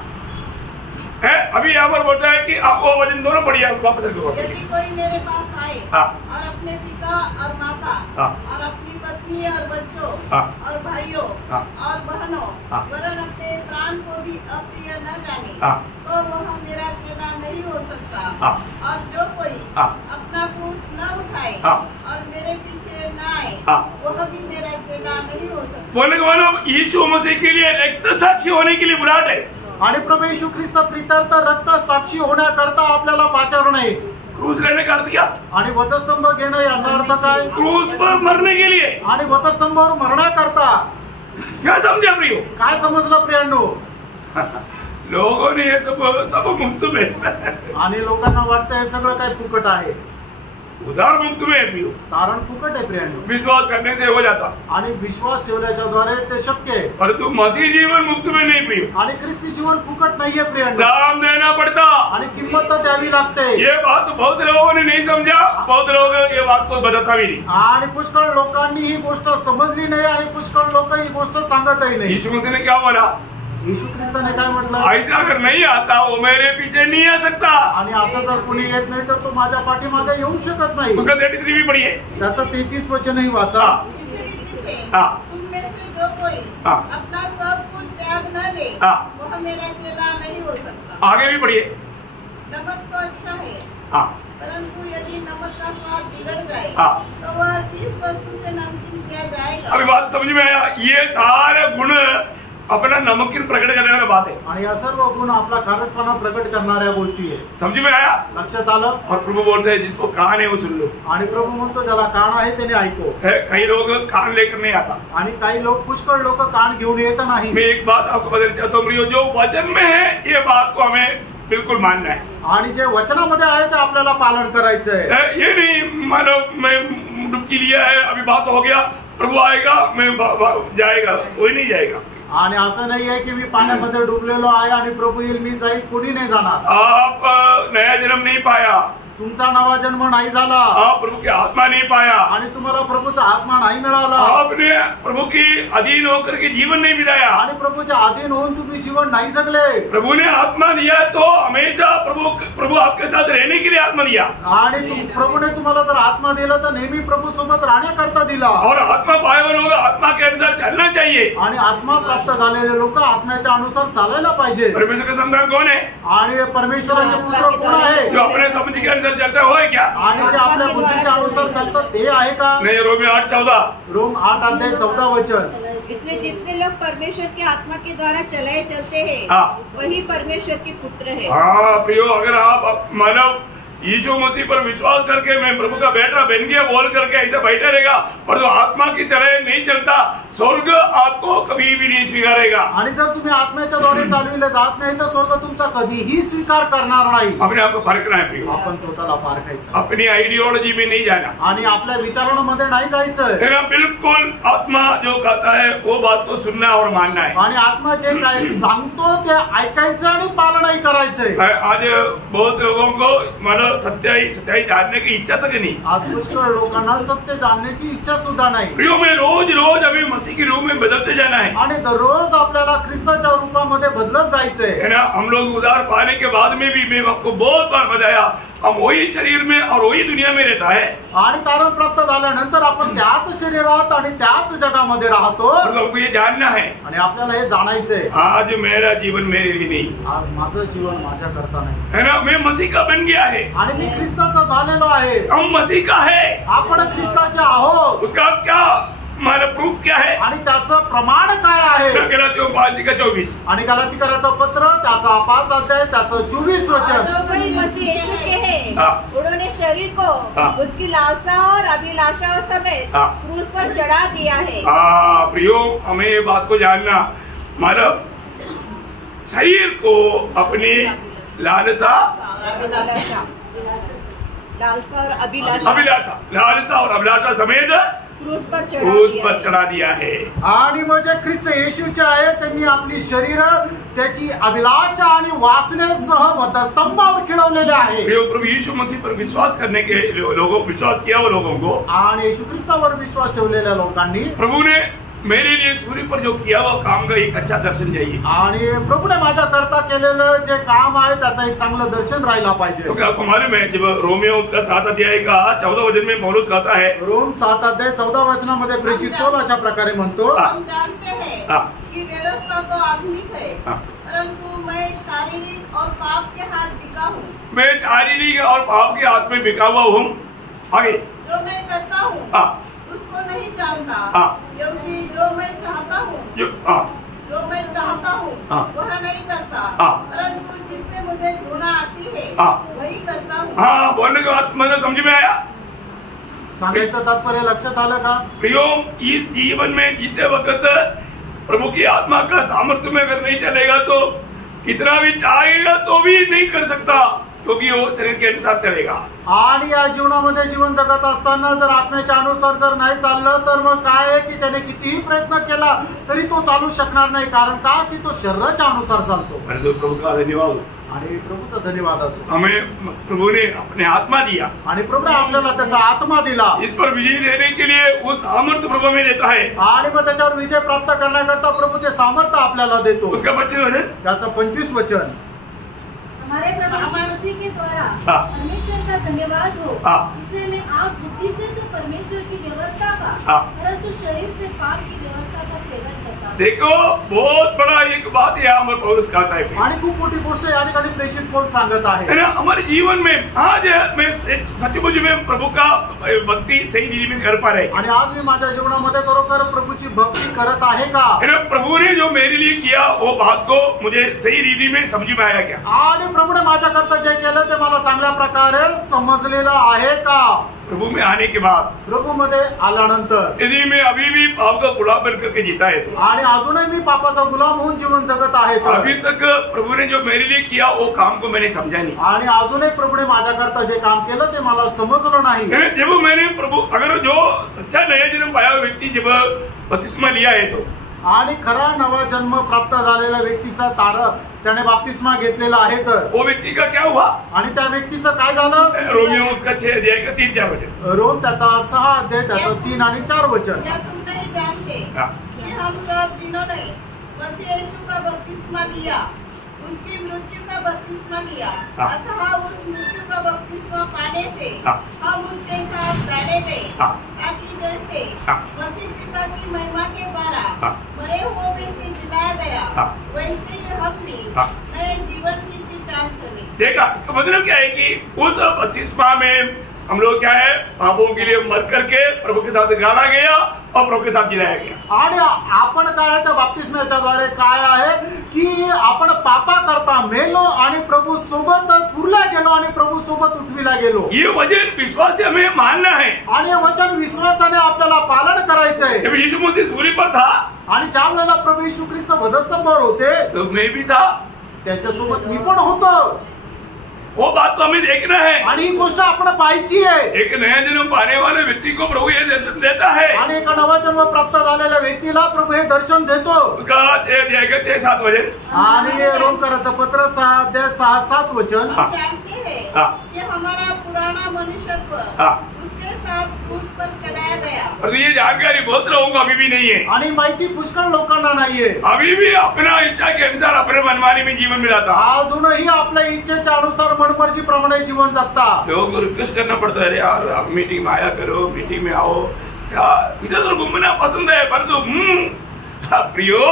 अभी यहाँ पर बोलता है कि आपको वचन दोनों बढ़िया वापस रखो। यदि कोई मेरे पास आए और अपने पिता और माता और अपनी पत्नी और बच्चों और भाइयों और बहनों वरन अपने प्राण को भी अप्रिय न जाने तो वह मेरा चेला नहीं हो सकता। और जो कोई अपना क्रूस न उठाए और मेरे पीछे न आए वह भी मेरा चेला नहीं हो सकता। बोलने का मतलब यीशु मसीह के लिए रक्त साक्षी होने के लिए बुलाट है आणि प्रभू येशू ख्रिस्त प्रित्यर्थ रक्त साक्षी होण्याकरता आपल्याला पाचारण आहे। क्रूस लेने का अर्थ क्या? आणि वधस्तंभ घेणं याचा अर्थ काय? क्रूस पर मरने के लिए आणि वधस्तंभावर मरण्याकरता। क्या समझा प्रियो? काय समजलं प्रियांनो? लोगों ने ये सब मुफ्त में आणि लोकांना वाटतं हे सगळं काय फुकट आहे। उधार मुफ्त में है प्रियो, कारण फुकट आहे प्रियांनो। विश्वास करने से हो जाता आणि विश्वास ठेवल्याच्या द्वारे ते शक्य आहे, परंतु मसीह जीवन मुफ्त में नहीं प्रियो। आणि ख्रिस्ती जीवन फुकट नाहीये प्रियांनो, दाम देना पड़ता आणि किंमत द्यावी लागते। ये बात बहुत लोगों ने नहीं समझा, बहुत लोग ये बात को बताता भी नहीं। आणि पुष्कळ लोकांनी ही गोष्ट समजली नाही आणि पुष्कळ लोक ही गोष्ट सांगतही नाही। यीशु मसीह ने क्या बोला? येशू ख्रिस्ताने काय म्हटलं, ऐसा अगर नहीं आता वो मेरे पीछे नहीं आ सकता. आणि असं जर कोणी येत नाही तर तो माझ्या पाठीमागे येऊ शकत नाही. उसका 33 भी पढ़िए. त्याचं 33 वचनही वाचा. तुम में से जो कोई अपना सब कुछ त्याग न दे वह मेरा चेला नहीं हो सकता. आगे भी पढ़िए. नमक तो अच्छा है, परंतु यदि नमक का स्वाद बिगड़ जाए तो वह किस वस्तु से नमकीन किया जाएगा. अभी बात समझ में आया. ये सारे गुण अपना नमकीन प्रकट करने वाली बात है. आणि या सर्व गुण आपला खारटपणा प्रकट करणाऱ्या गोष्टी आहे. समझ में आया. लक्षात आलं. और प्रभु बोलते हैं जिसको कान है वो सुन लो. आणि प्रभू म्हणतो ज्याला कान आहे त्याने ऐको. कई लोग कान लेकर नहीं आता. आणि काही लोक पुष्कळ लोक कान घेऊन येत नाही. मैं एक बात आपको बताना चाहता हूँ, जो वचन में है ये बात को हमें बिल्कुल मानना है. आणि जे वचनामध्ये आहे ते आपल्याला पालन करायचं आहे. ये नहीं मानो मैं डुबकी लिया है अभी बात हो गया प्रभु आएगा मैं जाएगा, कोई नहीं जाएगा. आणि असं नाही आहे की मी पाण्यामध्ये डुबलेलो आहे आणि प्रभू येईल मी जाईल, कोणी नाही जाणार. आप नया जन्म नहीं पाया, तुमचा नवा जन्म नाही झाला, आप प्रभु की आत्मा नहीं पाया आणि तुम्हाला प्रभूचा आत्मा नाही मिळाला, आपने प्रभु की अधीन होकर के जीवन नहीं बिताया, आणि प्रभूच्या अधीन होऊन तुम्ही जीवन नाही जगले. प्रभु ने आत्मा दिया तो हमेशा प्रभु आपके साथ रहने के लिए आत्मा दिया, आणि प्रभूने तुम्हाला जर आत्मा दिला तर नेहमी प्रभू सोबत राहण्याकरता दिला. और आत्मा पाए हुए लोग आत्मा के अनुसार चलना चाहिए. आणि आत्मा प्राप्त झालेले लोक आत्म्याच्या अनुसार चालायला पाहिजे. परमेश्वर का संतान कौन है? आणि परमेश्वराचे पुत्र कोण आहे? जो अपने समझ के अनुसार चलता है क्या? आणि जे आपल्या बुद्धीच्या अनुसार चालतात ते आहे का? नहीं. रोमी 8:14. रोम 8:14 वचन. इसलिए जितने लोग परमेश्वर की आत्मा के द्वारा चलाए चलते हैं वही परमेश्वर के पुत्र है. हाँ प्रियो, अगर आप मानव यीशु मसीह पर विश्वास करके मैं प्रभु का बेटा बन गया बोल करके ऐसा बैठा रहेगा, पर जो आत्मा की चले नहीं चलता स्वर्ग आपको कभी भी नहीं स्वीकारेगा. आणि जर तुम्ही आत्म्याच्या द्वारे चालविले जात नाही तर स्वर्ग तुमचा कधीही स्वीकार करणार नाही. अपने आप को परखना है प्रियो. आपण स्वतःला पारखायचं. अपनी आइडियोलॉजी में नहीं जाना. आणि आपल्या विचारांमध्ये नाही जायचं. बिल्कुल आत्मा जो कहता है वो बात को सुनना और मानना है. आणि आत्मा जे काय सांगतो ते ऐकायचं आणि पालनही करायचंय. आज बहुत लोगों को मानो सच्चाई जानने की इच्छा तक नहीं. आज पुष्कळ लोकांना सत्य जाणण्याची इच्छा सुद्धा नाही. प्रियो, में रोज अभी मसीह के रूप में बदलते जाना है. आणि दररोज आपल्याला ख्रिस्ताच्या रूपामध्ये बदलत जायचंय. है ना. हम लोग उद्धार पाने के बाद में भी मैं आपको बहुत बार बताया हम वही शरीर में और वही दुनिया में रहता है. आणि तारण प्राप्त झाल्यानंतर आपण त्याच शरीरात आणि त्याच जगामध्ये राहतो. हमको ये जानना है आणि आपल्याला हे जाणायचंय. आज मेरा जीवन मेरे लिए नहीं, आज माझं जीवन माझ्या करता नाही, है ना. मैं मसीह का बन गया है. आणि मी ख्रिस्ताचा झालेलो आहे. हम मसीह का है. आपण ख्रिस्ताचे आहोत. उसका क्या हमारा प्रूफ क्या है? आणि त्याचं प्रमाण काय आहे? गलातियों 5:24. आणि गलातीकराचं पत्र त्याचा 5 अध्याय त्याचं 24 वचन. जो कोई मसीह यीशु के हैं उन्होंने शरीर को उसकी लालसा और अभिलाषाओं समेत क्रूस पर चढ़ा दिया है. प्रियो, हमें ये बात को जानना, मतलब शरीर को अपनी लालसा और अभिलाषा लालसा और अभिलाषा समेत क्रूस पर चढ़ा दिया है. आणि म्हणजे ख्रिस्त येशूचे आहे त्यांनी आपली शरीर त्याची अभिलाषा आणि वासनेसह वधस्तंभावर खिळवलेले आहे. प्रभु यीशु मसीह पर विश्वास करने के लोगों विश्वास किया वो लोगों को, आणि येशू ख्रिस्तावर विश्वास ठेवलेल्या लोकांनी प्रभु ने मेरे लिए सूर्य पर जो किया हुआ काम का एक अच्छा दर्शन चाहिए. आणि प्रभूने माझ्या करता केलेलं जे काम आहे त्याचं एक चांगलं दर्शन राहिला पाहिजे. क्योंकि आपको मालूम है जब रोमियो उसका 7 अध्याय का 14 वचन में पौलुस कहता है, रोम 7 अध्याय 14 वचनामध्ये प्रेषित पौल अशा प्रकारे म्हणतो, हम जानते हैं कि व्यवस्था तो आधुनिक है, परंतु मैं शारीरिक और पाप के हाथ बिका हूँ. मैं शारीरिक और पाप के हाथ में बिका हुआ हूँ. आगे जो मैं करता हूँ उसको नहीं जानता, क्योंकि जो मैं चाहता हूँ वह नहीं करता, परंतु जिससे मुझे घृणा आती है वही करता हूँ. हाँ, बोलने के बाद मतलब समझ में आया. सांगायचं तात्पर्य लक्षात आलं का? प्रियो, इस जीवन में जीते वक्त प्रभु की आत्मा का सामर्थ्य में अगर नहीं चलेगा तो कितना भी चाहेगा तो भी नहीं कर सकता, क्योंकि वो शरीर के अनुसार चलेगा. आणि या जीवनामध्ये जीवन जगत असताना जर आत्म्याच्या अनुसार जर नाही चाललं तर मग काय आहे की त्याने कितीही प्रयत्न केला तरी तो चालू शकणार नाही. कारण का की तो शरीराच्या अनुसार चालतो. प्रभु का धन्यवाद. आणि प्रभूचा धन्यवाद असो। हमें प्रभु ने अपने आत्मा दिया आणि प्रभूने आपल्याला त्याचा आत्मा दिला। इस पर विजय देने के लिए वो सामर्थ्य प्रभु में देता है आणि मग त्याच्यावर विजय प्राप्त करण्याकरता प्रभु ते सामर्थ्य आपल्याला देतो। उसका 25 वचन, त्याचं 25 वचन, हमारे प्रभु मसीह के द्वारा हाँ। परमेश्वर का धन्यवाद हो, हाँ। इसलिए मैं आप बुद्धि से तो परमेश्वर की व्यवस्था का हाँ। परंतु शरीर से पाप की व्यवस्था का सेवन करता हूँ। देखो बहुत बड़ा एक बात यहाँ पर पौलुस कहता है आणि खूप मोठी गोष्ट या ठिकाणी प्रेषित पौल सांगत आहे। है ना, हमारे जीवन में आज मैं सचमुच में प्रभु का भक्ति सही रीति में कर पा रहे आणि आज मी माझ्या जीवनामध्ये खरोखर प्रभूची भक्ती करत आहे का? है ना, प्रभु ने जो मेरे लिए किया वो बात को मुझे सही रीति में समझ में आया क्या? आणि प्रभूने माझ्याकरता जे केलं ते मला चांगल्या प्रकारे समजलेलं आहे का? प्रभु में आने के बाद प्रभू मध्ये आल्यानंतर यदि मैं अभी भी पाप का गुलाम बन करके जीता है तो आणि अजूनही मी पापाचा गुलाम होऊन जीवन जगत आहे तर अभी तक प्रभु ने जो मेरे लिए किया वो काम को मैंने समझा नहीं। आणि अजूनही प्रभूने माझ्याकरता जे काम केलं ते मला समजलं नाही। है ना, जब मैंने प्रभु अगर जो सच्चा नया जन्म पाया हुआ व्यक्ति जब बपतिस्मा लिया है तो आणि खरा नवा जन्म प्राप्त झालेल्या व्यक्तीचा त्याने बाप्तिस्मा घेतलेला आहे तर वो व्यक्ति का क्या हुआ? आणि त्या व्यक्तीचं काय झालं? रोमियो उसका 6 अध्याय का 3-4 वचन, रोम त्याचा 6 अध्याय त्याचं 3 आणि 4 वचन। क्या तुम नहीं जानते हाँ। कि हम सब जिन्होंने मसीह यीशु का बपतिस्मा लिया उसकी मृत्यु का बपतिस्मा लिया, हाँ। अतः उस मृत्यु का बपतिस्मा पाने से हाँ। हम उसके साथ गाड़े गए, हाँ। ताकि जैसे हाँ। मसीह पिता की महिमा के द्वारा हाँ। मरे हुओं में से जिलाया गया, हाँ। वैसे ही हम भी हाँ। नए जीवन की सी चाल चले। देखा इसका मतलब क्या है कि उस बपतिस्मा में हम लोग क्या है पापों के लिए मर करके प्रभु के साथ गाड़ा गया और प्रभु के साथ जिलाया गया। आणि आपण काय आहे तर बाप्तिस्म्याच्या द्वारे काय आहे की आपण पापा करता मेलो आणि प्रभू सोबत पुरला गेलो आणि प्रभू सोबत उठविला गेलो। ये वचन विश्वास से हमें मानना है आणि हे वचन विश्वासाने आपल्याला पालन करायचंय। जब यीशु मसीह सूली पर था आणि ज्या वेळेला प्रभू येशू ख्रिस्त वधस्तंभावर होते तो मैं भी था, त्याच्यासोबत मी पण होतो। वो बात तो हमें देखना है। आणि ही गोष्ट आपण पाहायची आहे। एक नया जन्म पाने वाले व्यक्ति को प्रभु ये दर्शन देता है। आणि एका नवा जन्म प्राप्त झालेल्या व्यक्तीला प्रभू हे दर्शन देतो। उसका 6 अध्याय का 6-7 वचन, आणि रोमकराचं पत्र 6 अध्याय 6-7 वचन। हाँ। हम जानते हैं हाँ। कि हमारा पुराना मनुष्यत्व हाँ। उसके साथ क्रूस पर चढ़ाया गया। और ये जानकारी बहुत लोगों को अभी भी नहीं है। आणि माहिती पुष्कळ लोकांना नाहीये। अभी भी अपना इच्छा के अनुसार अपने मनमानी में जीवन मिलाता अजूनही आपल्या इच्छेच्या अनुसार मनमर्जी प्रमाणे जीवन जगता। लोगों को रिक्वेस्ट करना पड़ता है, अरे यार आप मीटिंग में आया करो, मीटिंग में आओ, क्या इधर उधर घूमना पसंद है, परंतु प्रियो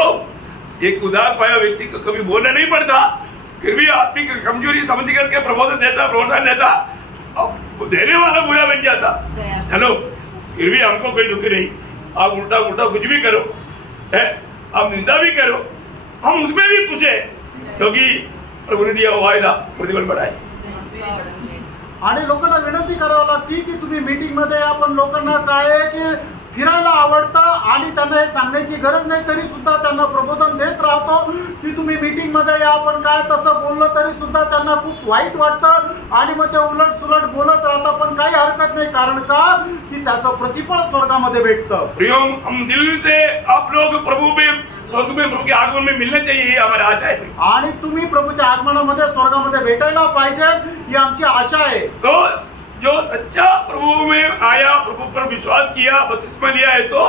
एक उदार पाया व्यक्ति को कभी बोलना नहीं पड़ता, फिर भी आदमी की कमजोरी समझ करके प्रोत्साहन देता, अब देने वाला बुरा बन जाता। चलो फिर भी हमको कोई दुख नहीं, आप उल्टा उल्टा कुछ भी करो है, आप निंदा भी करो, हम उसमें भी खुश है, क्योंकि प्रभु ने दिया वायदा प्रतिफल बढ़ाए। आणि लोकांना विनंती करावी लागती की तुम्ही मीटिंग मध्ये या, पण लोकांना काय आहे की फिरायला आवडतं आणि त्यांना हे सांगण्याची गरज नाही, तरी सुद्धा त्यांना प्रबोधन देत राहतो की तुम्ही मीटिंग मध्ये या, पण काय तसं बोललं तरी सुद्धा त्यांना खूप वाईट वाटतं आणि मग ते उलट सुलट बोलत राहतात, पण काही हरकत नाही, कारण का की त्याचं प्रतिफळ स्वर्गामध्ये भेटतं। प्रियो हम दिल से आप लोग प्रभु में स्वर्ग में प्रभु के आगमन में मिलना चाहिए, ये हमारी आशा है। आणि तुम्ही प्रभूच्या आगमनामध्ये स्वर्गामध्ये भेटायला पाहिजे ही आमची आशा आहे। तो जो सच्चा प्रभु में आया, प्रभु पर विश्वास किया, बपतिस्मा लिया है, तो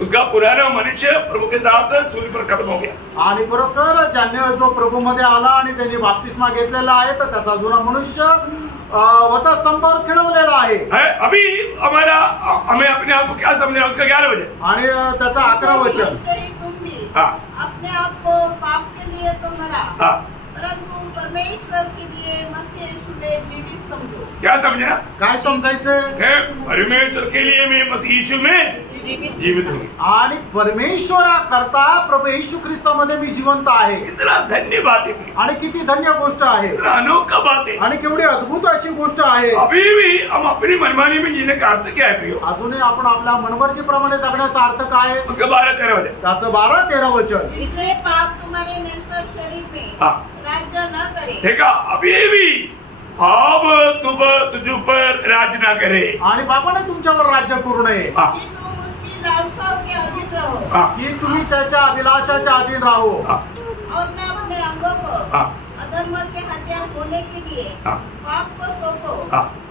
उसका पुराना मनुष्य प्रभु के साथ सूली पर खत्म हो गया। आणि बरोबर ज्याने जो प्रभू मध्ये आला आणि त्यांनी बाप्तिस्मा घेतलेला आहे तर त्याचा जुना मनुष्य वधस्तंभावर खिळवलेला आहे। अभी हमें अपने आप को क्या समझना, उसका 11 बजे आणि त्याचा 11 वचन। तुम भी हाँ। अपने आप को पाप के लिए तो मरा, हाँ। परंतु परमेश्वर के लिए मसीह यीशु में जीवित समझो। क्या समझना, काय समजायचं? परमेश्वर के लिए मैं मसीह यीशु में जीवित हूँ आणि परमेश्वरा करता प्रभू येशू ख्रिस्तामध्ये मी जिवंत आहे। इतना धन्य बात है, आणि किती धन्य गोष्ट आहे, इतना अनोखा बात है, आणि केवढी अद्भुत अशी गोष्ट आहे। अभी भी हम अपनी मनमानी में जीने का अर्थ क्या है प्रियो? अजूनही आपण आपल्या मनमर्जीप्रमाणे जगण्याचा अर्थ काय आहे? उसका 12-13 बजे त्याचं 12-13 वचन। इसलिए पाप तुम्हारे नश्वर शरीर में हाँ। राज्य न करे। देखा अभी भी पाप तुझ पर राज ना करे, आणि बापाने तुमच्यावर राज्य करू नये, हाँ। कि तुम उसकी लालसाओं के अधीन रहो, हाँ। की तुम्ही त्याच्या अभिलाषाच्या अधीन राहो, हाँ। और न अपने अंगों को हाँ। अधर्म के हथियार होने के लिए पाप को सौंपो,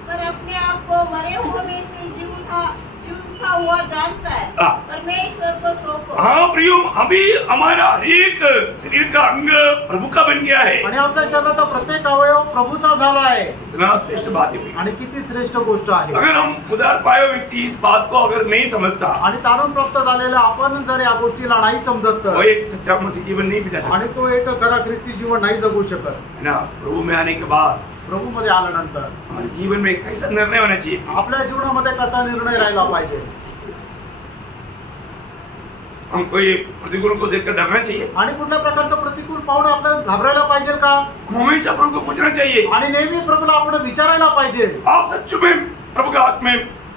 पर अपने आप को मरे हुए में से जीवता हुआ जानकर परमेश्वर को सौंपो। हाँ प्रियो, अभी हमारा हरेक शरीर का अंग प्रभु का बन गया है आणि आपल्या शरीराचा प्रत्येक अवयव प्रभूचा झाला आहे। इतना श्रेष्ठ बात है। आणि किती श्रेष्ठ गोष्ट आहे। अगर हम उदार पायो व्यक्ति इस बात को अगर नहीं समझता आणि तारण प्राप्त झालेला आपण जर या गोष्टीला नाही समजत तो एक सच्चा मसीह जीवन नहीं बिता सकता आणि तो एक खरा ख्रिस्ती जीवन नाही जगू शकत है ना। प्रभु में आने के बाद, प्रभु मध्ये आल्यानंतर हमारे जीवन में कैसा निर्णय होना चाहिए, आपल्या जीवनामध्ये कसा निर्णय राहिला पाहिजे। हमको ये प्रतिकूल को देखकर डरना चाहिए आणि कुठल्या प्रकारचं प्रतिकूल पाहून आपल्याला घाबरायला पाहिजे का? हमेशा प्रभु को पूछना चाहिए आणि नेहमी प्रभूला आपण विचारायला पाहिजे। आप सच में प्रभु के हाथ में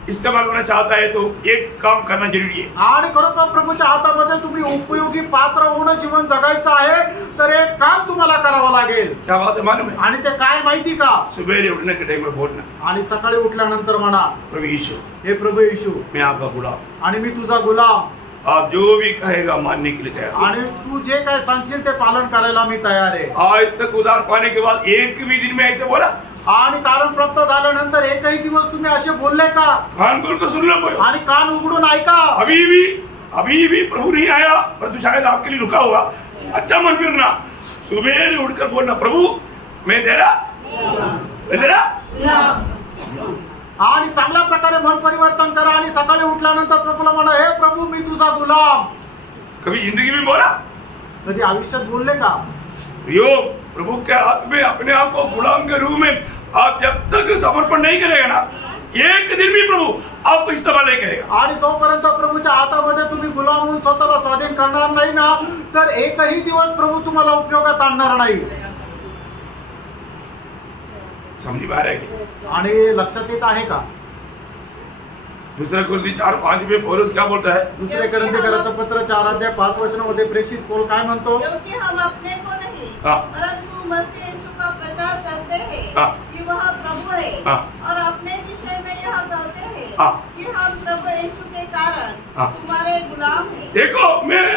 इस्तेमाल होना चाहता है तो एक काम करना जरूरी है। आणि खरोखर प्रभूच्या हातामध्ये तुम्ही उपयोगी पात्र होणं जीवन जगायचं आहे तर एक काम तुम्हाला करावं लागेल। क्या बात है मालूम है? आणि ते काय माहिती का? सुबह उठने के टाइम में बोलना, आणि सकाळी उठल्यानंतर म्हणा, प्रभु यीशु, हे प्रभु येशू, मैं आपका गुलाम, आणि मी तुझा गुलाम, आप जो भी कहेगा मानने के लिए तैयार हूं। आणि तू जे काय सांगशील ते पालन करायला मी तयार आहे। आज तक उधार पाने के बाद एक भी दिन में ऐसे बोला? आणि तारण प्राप्त झाल्यानंतर एकही दिवस तुम्ही असे बोलले का? कान खोल कर सुन लो कोई। आणि कान उघडून ऐका। अभी भी प्रभु नहीं आया, परंतु शायद आपके लिए रुका होगा। अच्छा मन फिरना, सुबह उठकर बोलना, प्रभु मैं तेरा आणि चांगल्या प्रकारे मन परिवर्तन करा आणि सकाळी उठल्यानंतर प्रभूला म्हणा, हे प्रभू मी तुझा गुलाम। कभी जिंदगी में बोला? कधी आयुष्यात बोलले का? यो प्रभु के हाथ में अपने आप को गुलाम के रूप में आप जब तक समर्पण नहीं करेगा ना, एक दिन भी प्रभु आपको इस्तेमाल नहीं करेगा। आणि जोपर्यंत प्रभूच्या हातामध्ये तुम्ही गुलाम होऊन स्वतःला स्वाधीन करणार नाही ना, तर एकही दिवस प्रभू तुम्हाला उपयोगात आणणार नाही। समझ में आ रहा है? आणि लक्षात येत आहे का? दूसरा कुलती 4:5 में पौलुस क्या बोलता है? दुसरे करंथीकराचं पत्र 4:5 प्रेषित पौल काय म्हणतो? क्योंकि हम अपने को नहीं परंतु मसीह यीशु का प्रचार करते हैं कि वह प्रभु है, और अपने विषय में यह कहते हैं कि हम प्रभु यीशु के कारण तुम्हारे गुलाम हैं। देखो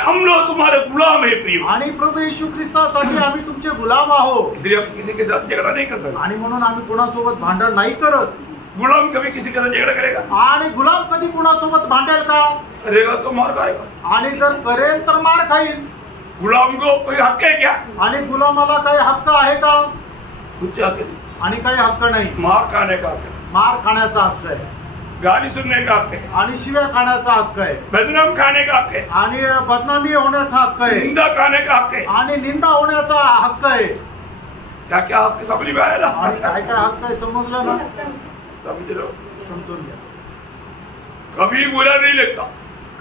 हम लोग तुम्हारे गुलाम है प्रिय, आणि प्रभू येशू ख्रिस्तासाठी आम्ही तुमचे गुलाम आहोत। इसलिए हम किसी के साथ झगड़ा नहीं करते आणि म्हणून आम्ही कोणासोबत भांडण नाही करत। गुलाम कभी किसी के साथ झगड़ा करेगा? आणि गुलाम कधी कोणासोबत भांडेल का? करेगा तो मार खाएगा। आणि जर करेल तर मार खाईल। गुलाम को कोई हक है क्या? आणि गुलामाला काही हक्क आहे का? कुछ हक नहीं। आणि काही हक्क नाही। मार खाने का हक है, मार खाण्याचा हक्क आहे, गाली सुनने का हक है, आणि शिव्या खाण्याचा हक्क आहे, बदनाम खाने का हक है, आणि बदनामी होण्याचा हक्क आहे, निंदा खाने का हक है, आणि निंदा होण्याचा हक्क आहे। क्या क्या हक समझ में आया ना? आणि काय काय हक्क आहे समजलं ना? समझ लो, समजून घ्या। कभी बुरा नहीं लगता,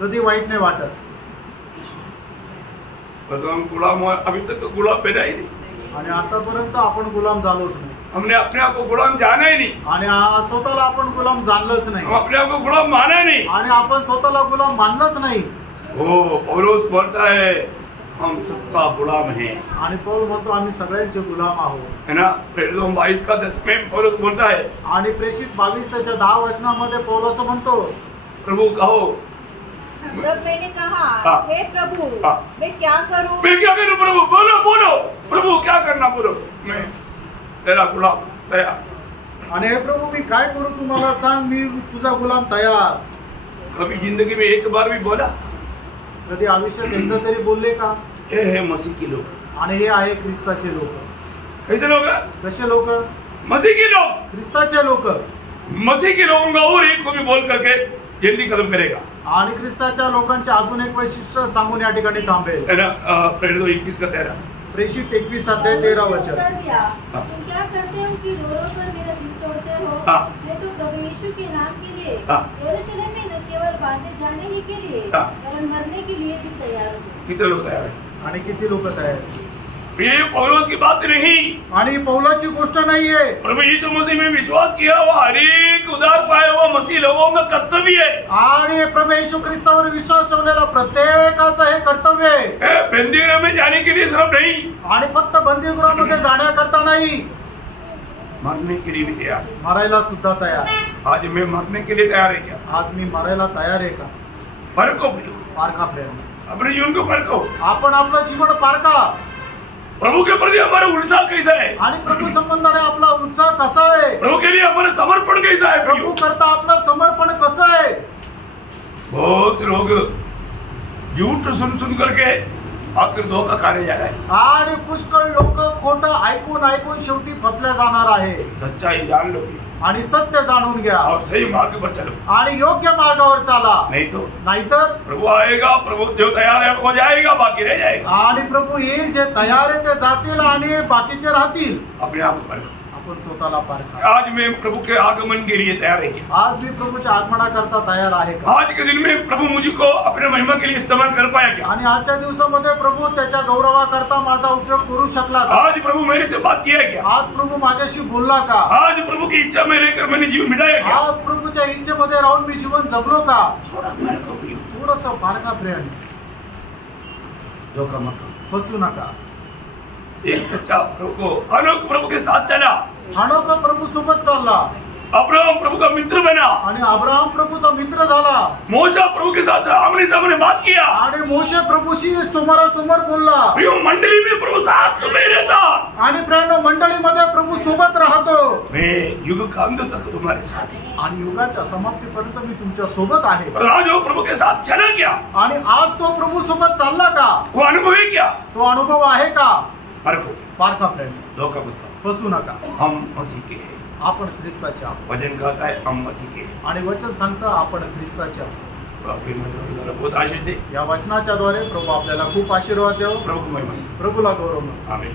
कधी वाईट नाही वाटत। हम गुलाम हुआ, अभी तक तो गुलाम बना ही नहीं। आणि आतापर्यंत आपण गुलाम झालोच नाही। हमने अपने आप को गुलाम जाना ही नहीं, आणि स्वतःला आपण गुलाम जाणलंच नाही, हम अपने आप को गुलाम माना ही नहीं। आणि आपण स्वतःला गुलाम मानलंच नाही। ओ पौलुस बोलता है हम सबका गुलाम हैं, आणि पौल म्हणतो आम्ही सगळ्यांचे गुलाम आहोत, है ना। प्रेरितों 22:10 में पौलुस बोलता है, आणि प्रेषित 22:10 पौल असं म्हणतो, प्रभु कहो। तब मैंने कहा, हे प्रभु मैं क्या करूं? मैं क्या करूं प्रभु? बोलो प्रभु क्या करना बोलो, मैं तेरा गुलाम तैयार। आणि हे प्रभू मी काय करू तुम्हाला सांग, मी तुझा गुलाम तयार। कभी जिंदगी में एक बार भी बोला? कधी आयुष्यात एकदा तरी बोलले का? हे है मसीह के लोग, आणि हे आहे ख्रिस्ताचे लोक। कैसे लोग? कसे लोक? मसीह के लोग, ख्रिस्ताचे लोक। मसीह के लोगों का और एक को भी बोल करके जल्दी खत्म करेगा। आणि ख्रिस्ताच्या लोकांचे अजून एक वैशिष्ट्य सांगून या ठिकाणी थांबेल, है ना। प्रेरितों 21:13 प्रेषित 21:13 तुम क्या करते हो कि रो रो कर मेरा दिल तोड़ते हो? मैं तो प्रभु यीशु के नाम के लिए यरूशलेम में न केवल बांधे जाने ही के लिए वरन मरने के लिए भी तैयार हूँ। कितने लोग तैयार है? आणि किती लोक तयार? ये पौलुस की बात नहीं, आणि पौलाची गोष्ट नाहीये। प्रभु यीशु मसीह में विश्वास किया हुआ हर एक उधार पाया हुआ मसीह लोगों का कर्तव्य है। आणि प्रभु येशू ख्रिस्तावर विश्वास ठेवलेला प्रत्येकाचं हे कर्तव्य आहे। बंदीगृह में जाने के लिए सिर्फ नहीं, आणि फक्त बंदीगृहामध्ये जाण्याकरता नाही, मरने के लिए भी तैयार। मरायला सुद्धा तयार। आज मैं मरने के लिए तैयार है क्या? आज मी मरायला तयार आहे का? परखो पारखा प्रेम, अपने जीवन को परखो। आपण आपलं जीवन पारखा। प्रभु के प्रति हमारा उत्साह कैसा है, आणि प्रभु संबंधाने आपला उत्साह कसा आहे, प्रभु के लिए हमारा समर्पण कैसा है। प्रभु करता आपलं समर्पण कसं आहे। बहुत लोग झूठ सुन करके आखिर धोखा खाने जा रहे हैं, आणि पुष्कळ लोक खोटं ऐकून ऐकून शेवटी फसल्या जाणार आहे। सच्चाई जान लो आणि सत्य जाणून घ्या और सही मार्ग पर चलो, आणि योग्य मार्गावर चाला, नाहीतर प्रभु आएगा, प्रभु जो तैयार है वो जाएगा, बाकी रह जाएगा। आणि प्रभु येईल, जे तयार आहे ते जातील आणि बाकीचे राहतील। अपने आप को परखो, आपण स्वतःला पारखा। आज मैं प्रभु के आगमन के लिए तैयार है क्या? आज भी प्रभुच्या आगमनाकरता तयार आहे का? आज के दिन में प्रभु मुझको अपने महिमा के लिए इस्तेमाल कर पाया क्या? आणि आजच्या दिवसामध्ये प्रभु त्याच्या गौरवाकरता माझा उपयोग करू शकला का? आज प्रभु मेरे से बात किया क्या? आज प्रभु माझ्याशी बोलला का? आज प्रभु की इच्छा में रहकर मैंने जीवन बिताया क्या? आज प्रभुच्या इच्छेमध्ये राहून मी जीवन जगलो का? थोड़ा सा पारखा प्रियन, धोखा मत करो, फसू नका। एक सच्चा प्रभु को हनोक प्रभु के साथ चला, हनोक प्रभु सोबत चालला, अब्राहम प्रभु का मित्र बना आणि अब्राहम प्रभुचा मित्र झाला, मोशा प्रभु के साथ आमने सामने बात किया, आणि मोशे प्रभुशी समोरासमोर बोलला। प्रियो मंडली में प्रभु साथ में रहता, आणि प्रियनो मंडळीमध्ये प्रभु सोबत राहतो। मैं युग का अंत तक तुम्हारे साथ है, आणि युगाच्या समाप्तीपर्यंत मी तुमच्या सोबत आहे। और आज वो प्रभु के साथ चला क्या? आणि आज तो प्रभु सोबत चालला का? वो अनुभव है क्या? तो अनुभव आहे का? परखो, पारखा प्रेम, धोखा मत करो, फसू नका। हम मसीह के हैं, आपण ख्रिस्ताचे आहोत, वचन कहता है हम मसीह के हैं, आणि वचन सांगतं आपण ख्रिस्ताचे असतो। आपके मन बहुत आशीष दे, या वचनाच्या द्वारे प्रभू आपल्याला खूप आशीर्वाद देव। प्रभु को महिमा, प्रभूला गौरव। आमीन।